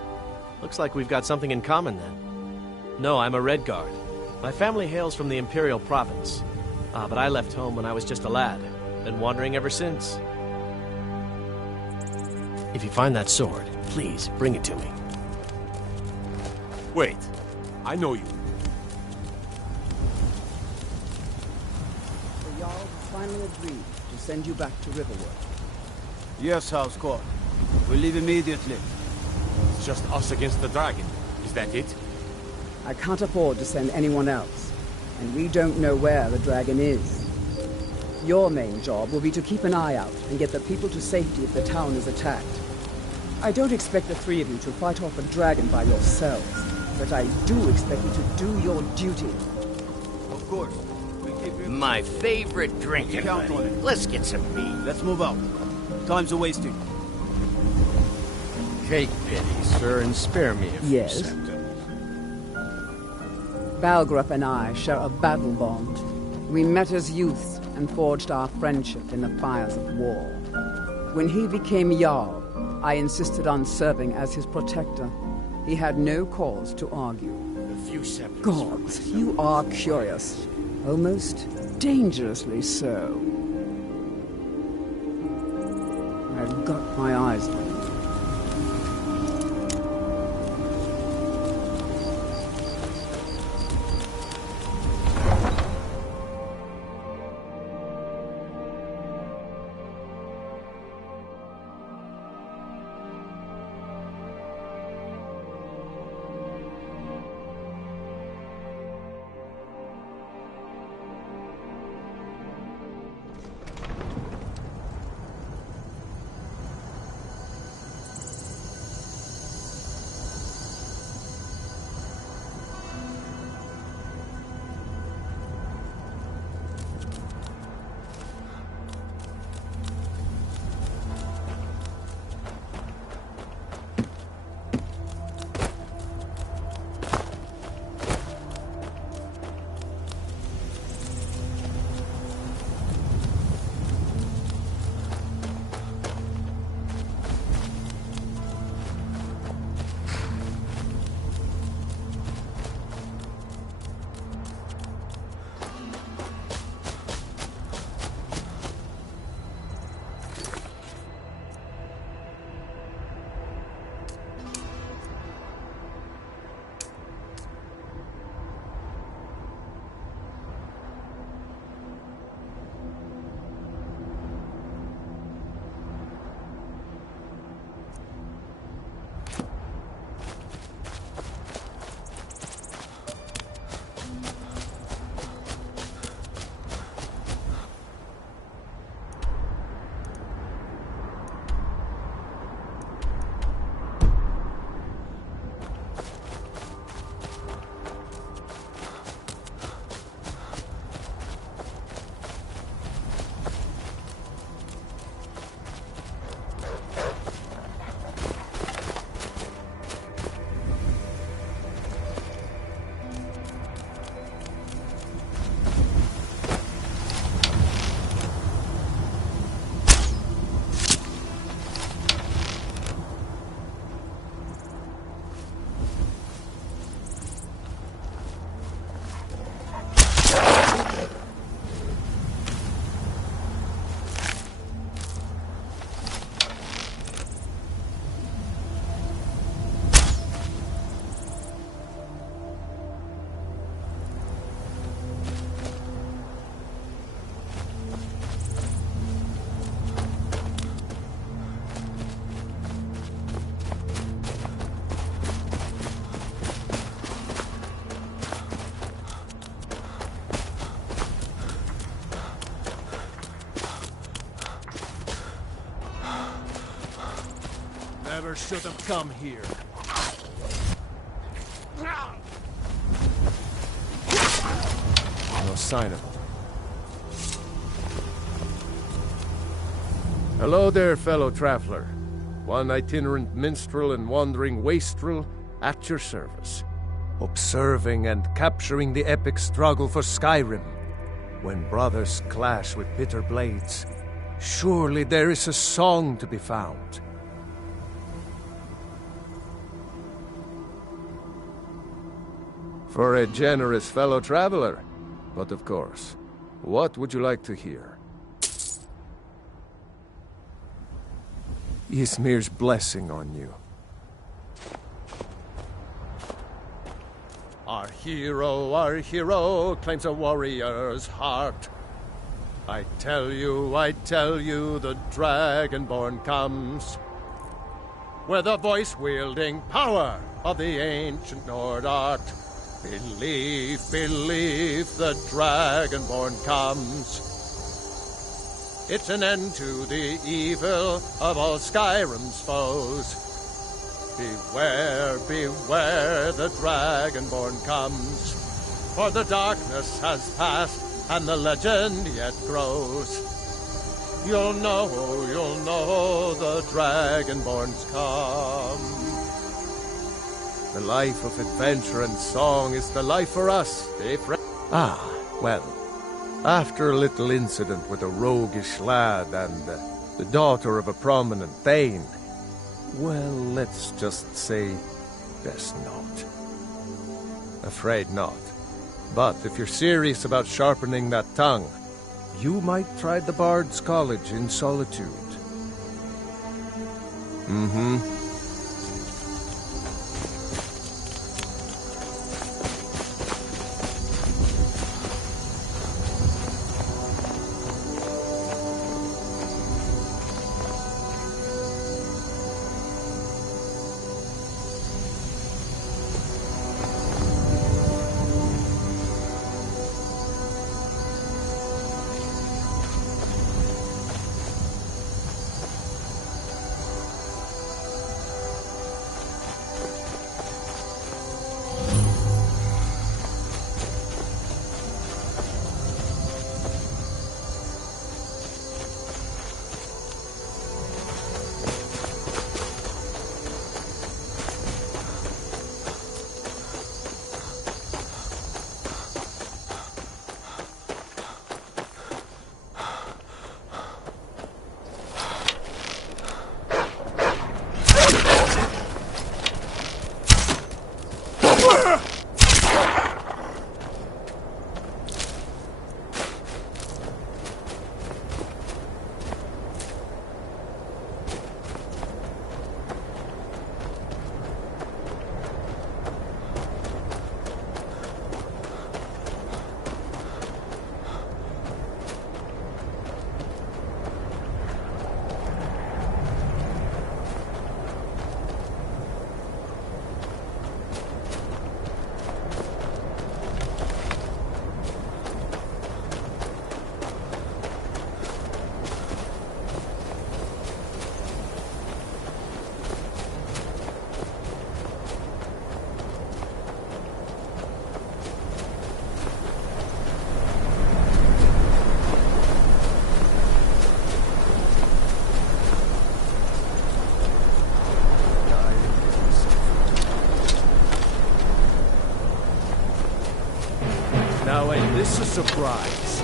Looks like we've got something in common then. No, I'm a Red Guard. My family hails from the Imperial Province. But I left home when I was just a lad. Been wandering ever since. If you find that sword, please bring it to me. Wait, I know you. The Jarl has finally agreed to send you back to Riverwood. Yes, House Court. We'll leave immediately. It's just us against the dragon. Is that it? I can't afford to send anyone else, and we don't know where the dragon is. Your main job will be to keep an eye out and get the people to safety if the town is attacked. I don't expect the three of you to fight off a dragon by yourselves, but I do expect you to do your duty. Of course. My favorite drinking Count on buddy. it. Let's get some meat. Let's move out. Time's a wasting. Take pity, sir, and spare me a few Yes? seconds. Balgrup and I share a battle bond. We met as youths and forged our friendship in the fires of war. When he became Jarl, I insisted on serving as his protector. He had no cause to argue. A few seconds. Gods, you are curious. Almost dangerously so. I've got my eyes on you. should have come here. No sign of him. Hello there, fellow traveler. One itinerant minstrel and wandering wastrel at your service. Observing and capturing the epic struggle for Skyrim. When brothers clash with bitter blades, surely there is a song to be found. For a generous fellow traveler. But of course, what would you like to hear? Ysmir's blessing on you. Our hero claims a warrior's heart. I tell you, the Dragonborn comes. With the voice-wielding power of the ancient Nord art. Believe, the Dragonborn comes. It's an end to the evil of all Skyrim's foes. Beware, the Dragonborn comes. For the darkness has passed, and the legend yet grows. You'll know, the Dragonborn's come. The life of adventure and song is the life for us, eh, friend? Ah, well, after a little incident with a roguish lad and the daughter of a prominent thane, well, let's just say, best not. Afraid not. But if you're serious about sharpening that tongue, you might try the Bard's College in Solitude. Mm-hmm. Now ain't this a surprise?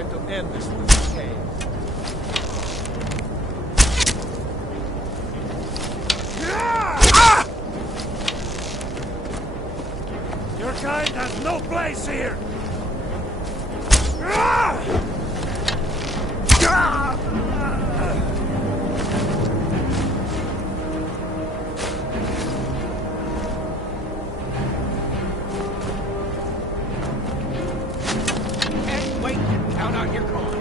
Time to end this little game. Your kind has no place here! And wait, count out your coin.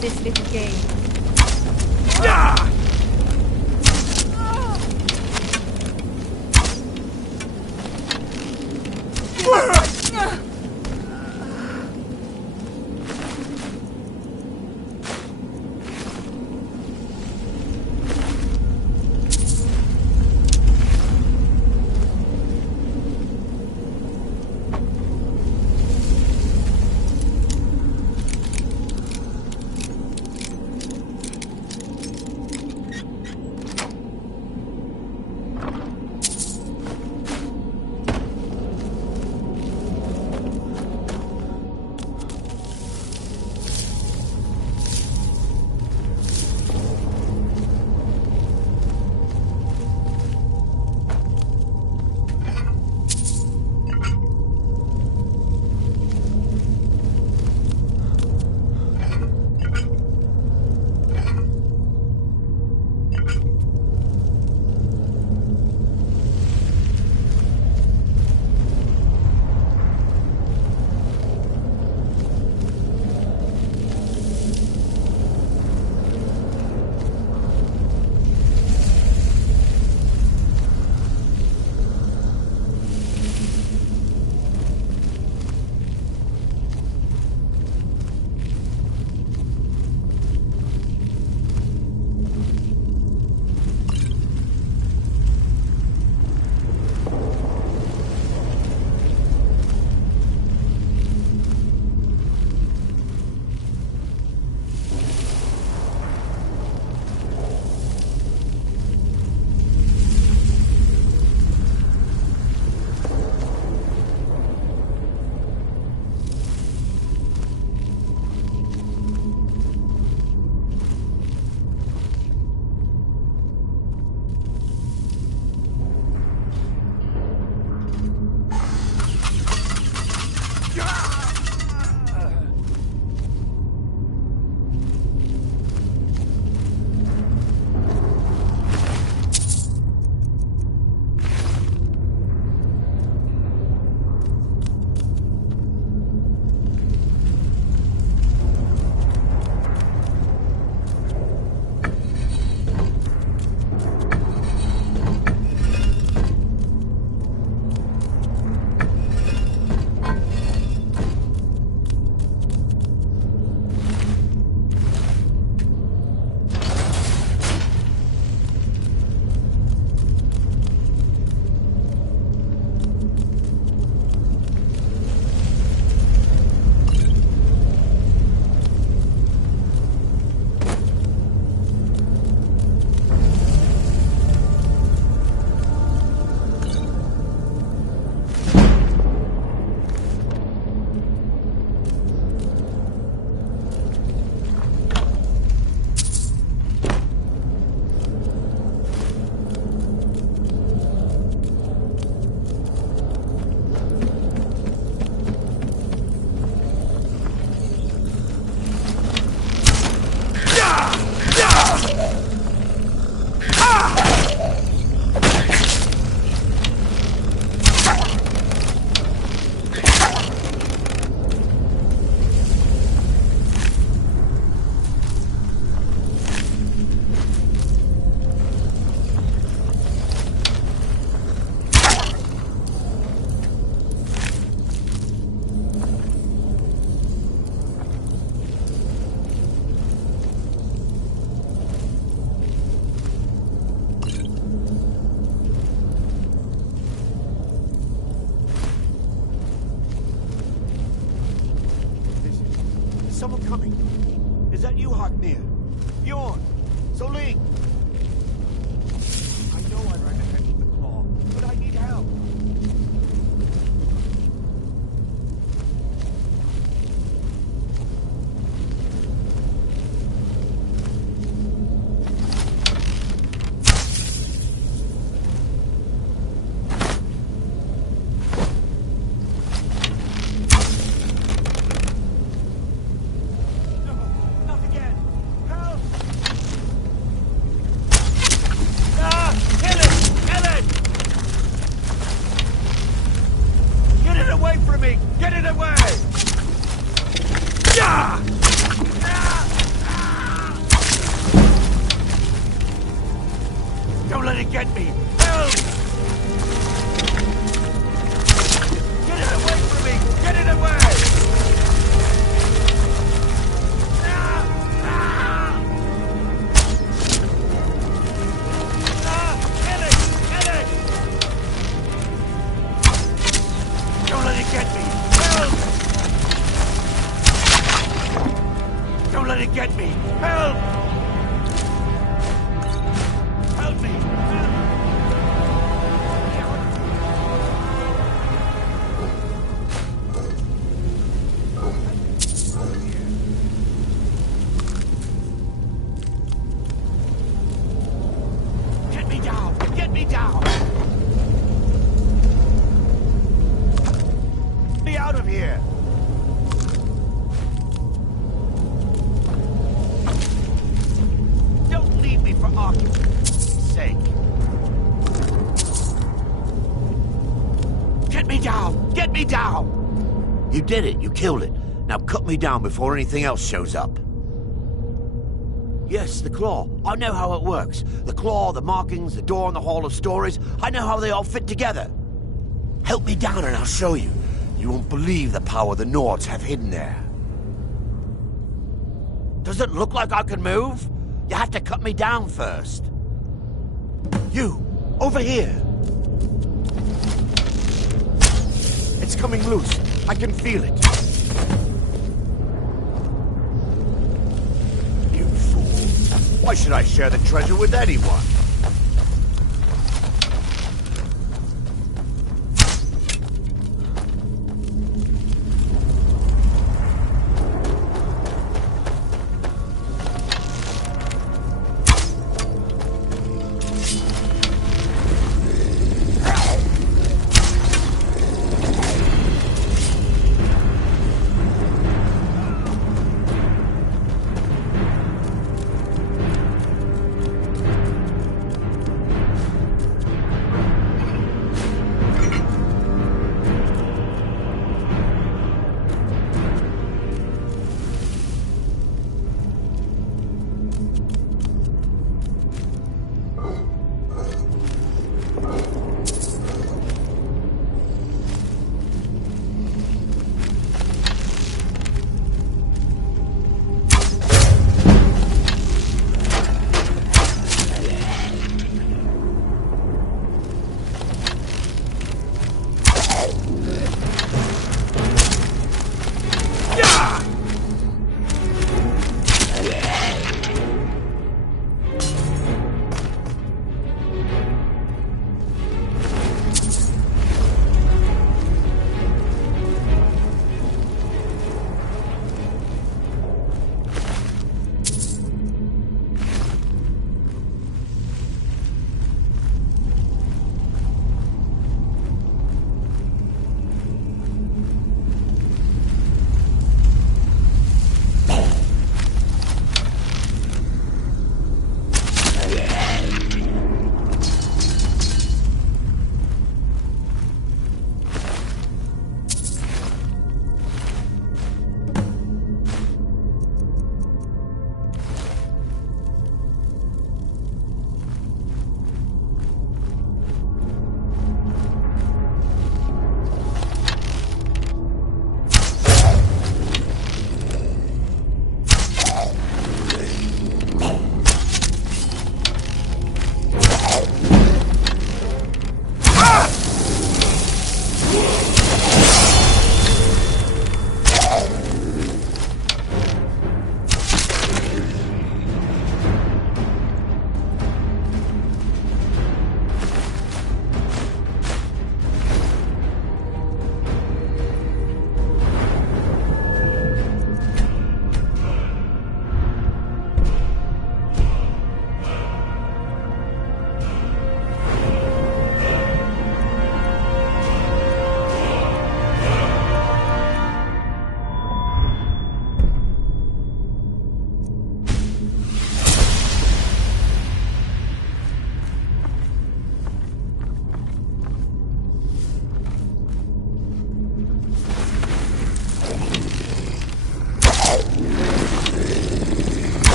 This little game. someone coming. Is that you, Hognir? Bjorn? Soling? I know I ran ahead with the claw, but I need help. Don't let it get me! Help! Get it away from me! Get it away! Kill it! Kill it! Don't let it get me! Help! Don't let it get me! Help! Help me! Get me down! Get me down! Get me out of here! Don't leave me for Oculus' sake. Get me down! Get me down! You did it. You killed it. Now cut me down before anything else shows up. Yes, the claw. I know how it works. The claw, the markings, the door in the Hall of Stories. I know how they all fit together. Help me down and I'll show you. You won't believe the power the Nords have hidden there. Does it look like I can move? You have to cut me down first. You, over here. It's coming loose. I can feel it. You fool. Why should I share the treasure with anyone?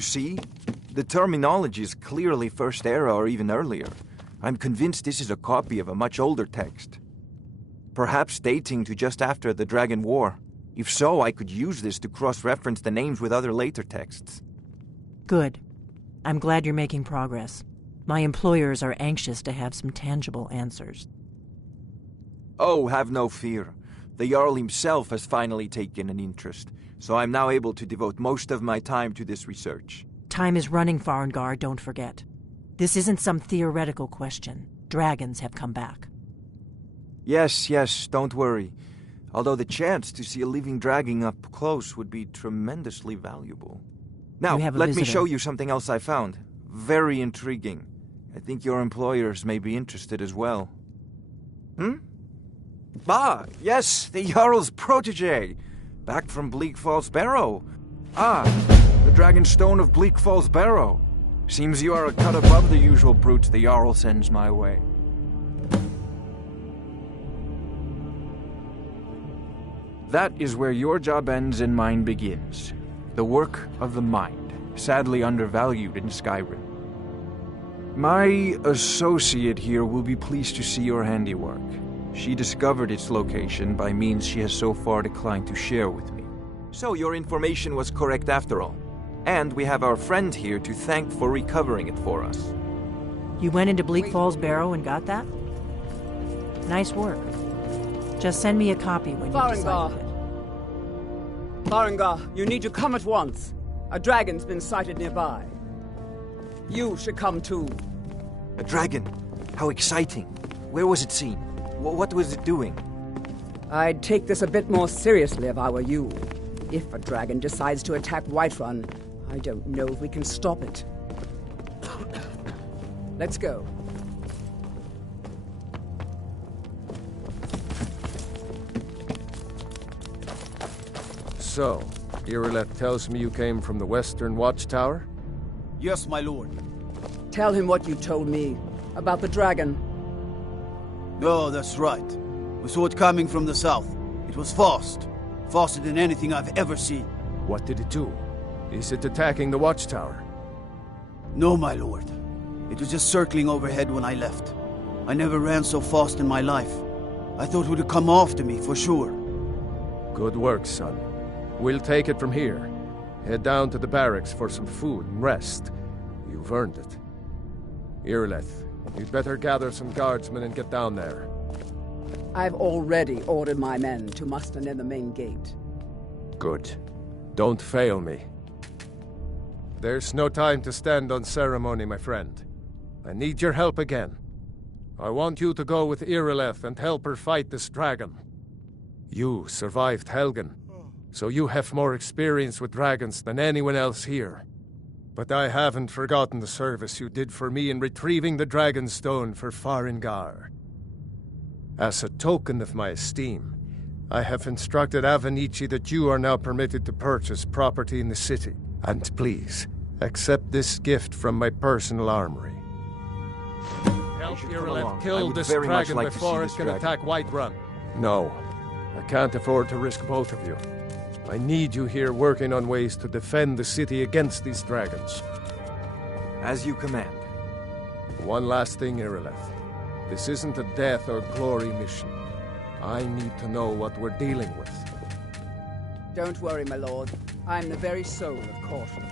You see? The terminology is clearly First Era or even earlier. I'm convinced this is a copy of a much older text. Perhaps dating to just after the Dragon War. If so, I could use this to cross-reference the names with other later texts. Good. I'm glad you're making progress. My employers are anxious to have some tangible answers. Oh, have no fear. The Jarl himself has finally taken an interest, so I'm now able to devote most of my time to this research. Time is running, Farengar, don't forget. This isn't some theoretical question. Dragons have come back. Yes, don't worry. Although the chance to see a living dragon up close would be tremendously valuable. Now, let me show you something else I found. Very intriguing. I think your employers may be interested as well. Yes, the Jarl's protege. Back from Bleak Falls Barrow. The Dragon Stone of Bleak Falls Barrow. Seems you are a cut above the usual brutes the Jarl sends my way. That is where your job ends and mine begins. The work of the mind, sadly undervalued in Skyrim. My associate here will be pleased to see your handiwork. She discovered its location by means she has so far declined to share with me. So your information was correct after all. And we have our friend here to thank for recovering it for us. You went into Bleak Falls Barrow and got that? Nice work. Just send me a copy when you decide it. Farengar, you need to come at once. A dragon's been sighted nearby. You should come too. A dragon? How exciting. Where was it seen? What was it doing? I'd take this a bit more seriously if I were you. If a dragon decides to attack Whiterun, I don't know if we can stop it. Let's go. So, Irileth tells me you came from the Western Watchtower? Yes, my lord. Tell him what you told me about the dragon. Oh, that's right. We saw it coming from the south. It was fast. Faster than anything I've ever seen. What did it do? Is it attacking the Watchtower? No, my lord. It was just circling overhead when I left. I never ran so fast in my life. I thought it would come after me, for sure. Good work, son. We'll take it from here. Head down to the barracks for some food and rest. You've earned it. Irileth, you'd better gather some guardsmen and get down there. I've already ordered my men to muster near the main gate. Good. Don't fail me. There's no time to stand on ceremony, my friend. I need your help again. I want you to go with Irileth and help her fight this dragon. You survived Helgen, so you have more experience with dragons than anyone else here. But I haven't forgotten the service you did for me in retrieving the Dragon Stone for Farengar. As a token of my esteem, I have instructed Avenici that you are now permitted to purchase property in the city. And please, accept this gift from my personal armory. Help Irileth kill this dragon before it can attack Whiterun. No, I can't afford to risk both of you. I need you here working on ways to defend the city against these dragons. As you command. One last thing, Irileth. This isn't a death or glory mission. I need to know what we're dealing with. Don't worry, my lord. I'm the very soul of caution.